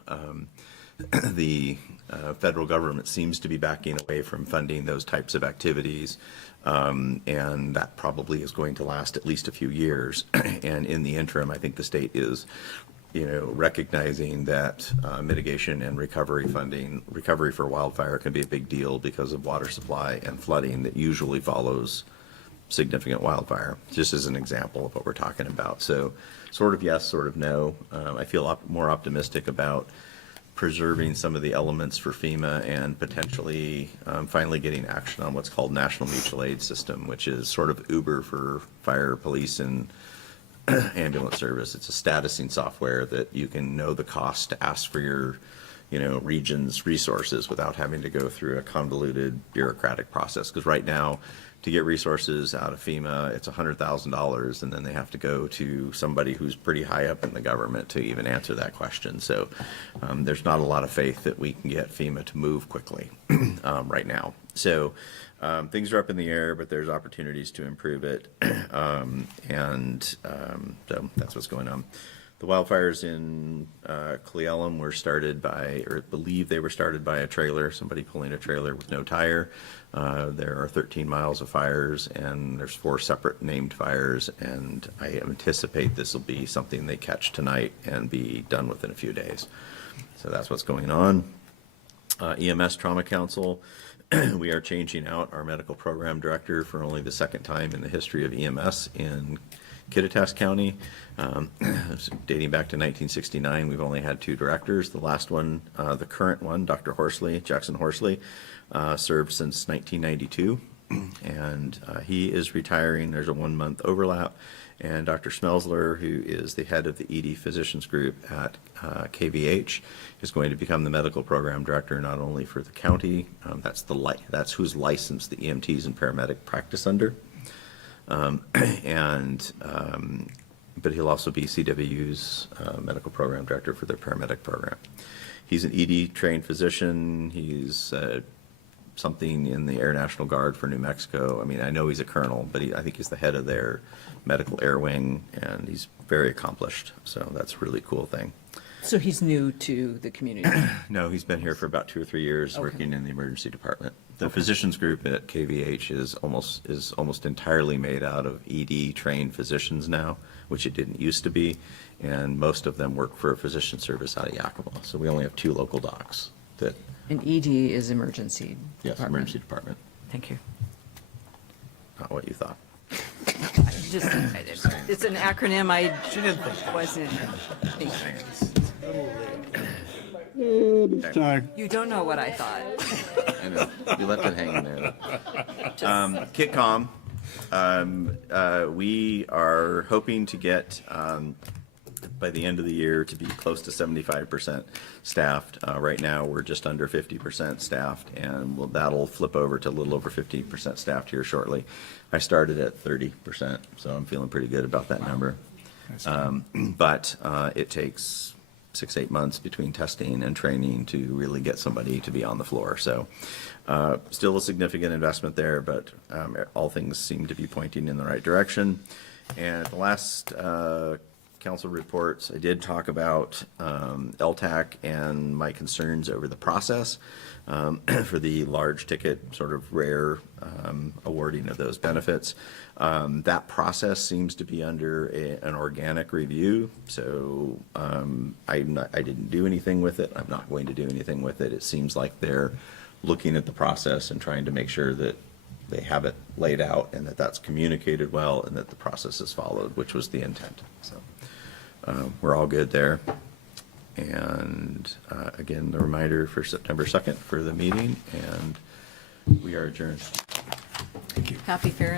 The federal government seems to be backing away from funding those types of activities, and that probably is going to last at least a few years. And in the interim, I think the state is, recognizing that mitigation and recovery for wildfire can be a big deal because of water supply and flooding that usually follows significant wildfire, just as an example of what we're talking about. So sort of yes, sort of no. I feel more optimistic about preserving some of the elements for FEMA and potentially finally getting action on what's called National Mutual Aid System, which is sort of Uber for fire, police, and ambulance service. It's a statusing software that you can know the cost to ask for your region's resources without having to go through a convoluted bureaucratic process. Because right now, to get resources out of FEMA, it's $100,000, and then they have to go to somebody who's pretty high up in the government to even answer that question. So there's not a lot of faith that we can get FEMA to move quickly right now. So things are up in the air, but there's opportunities to improve it, so that's what's going on. The wildfires in Cle Elum were started by, or I believe they were started by a trailer, somebody pulling a trailer with no tire. There are 13 miles of fires, and there's 4 separate named fires, and I anticipate this will be something they catch tonight and be done within a few days. So that's what's going on. EMS Trauma Council, we are changing out our medical program director for only the second time in the history of EMS in Kittitas County. Dating back to 1969, we've only had 2 directors. The last one, the current one, Dr. Horsley, Jackson Horsley, served since 1992, and he is retiring. There's a 1-month overlap, and Dr. Schmelzler, who is the head of the ED Physicians Group at KVH, is going to become the medical program director not only for the county, that's who's licensed the EMTs and paramedic practice under, but he'll also be CWU's medical program director for their paramedic program. He's an ED trained physician. He's something in the Air National Guard for New Mexico. I mean, I know he's a colonel, but I think he's the head of their medical air wing, and he's very accomplished. So that's a really cool thing. So he's new to the community? No, he's been here for about 2 or 3 years, working in the emergency department. The physicians group at KVH is almost entirely made out of ED trained physicians now, which it didn't used to be, and most of them work for a physician service out of Yakima. So we only have 2 local docs that. And ED is emergency Yes, department. emergency department. Thank you. Not what you thought. It's an acronym I wasn't thinking. You don't know what I thought. I know. You left it hanging there. KitCom, we are hoping to get by the end of the year to be close to 75% staffed. Right now, we're just under 50% staffed, and that'll flip over to a little over 50% staffed here shortly. I started at 30%, so I'm feeling pretty good about that number. But it takes 6-8 months between testing and training to really get somebody to be on the floor. So still a significant investment there, but all things seem to be pointing in the right direction. And the last council reports, I did talk about LTAC and my concerns over the process for the large ticket, sort of rare awarding of those benefits. That process seems to be under an organic review, so I didn't do anything with it. I'm not going to do anything with it. It seems like they're looking at the process and trying to make sure that they have it laid out and that that's communicated well and that the process is followed, which was the intent. So we're all good there. And again, the reminder for September 2nd for the meeting, and we are adjourned. Happy Fair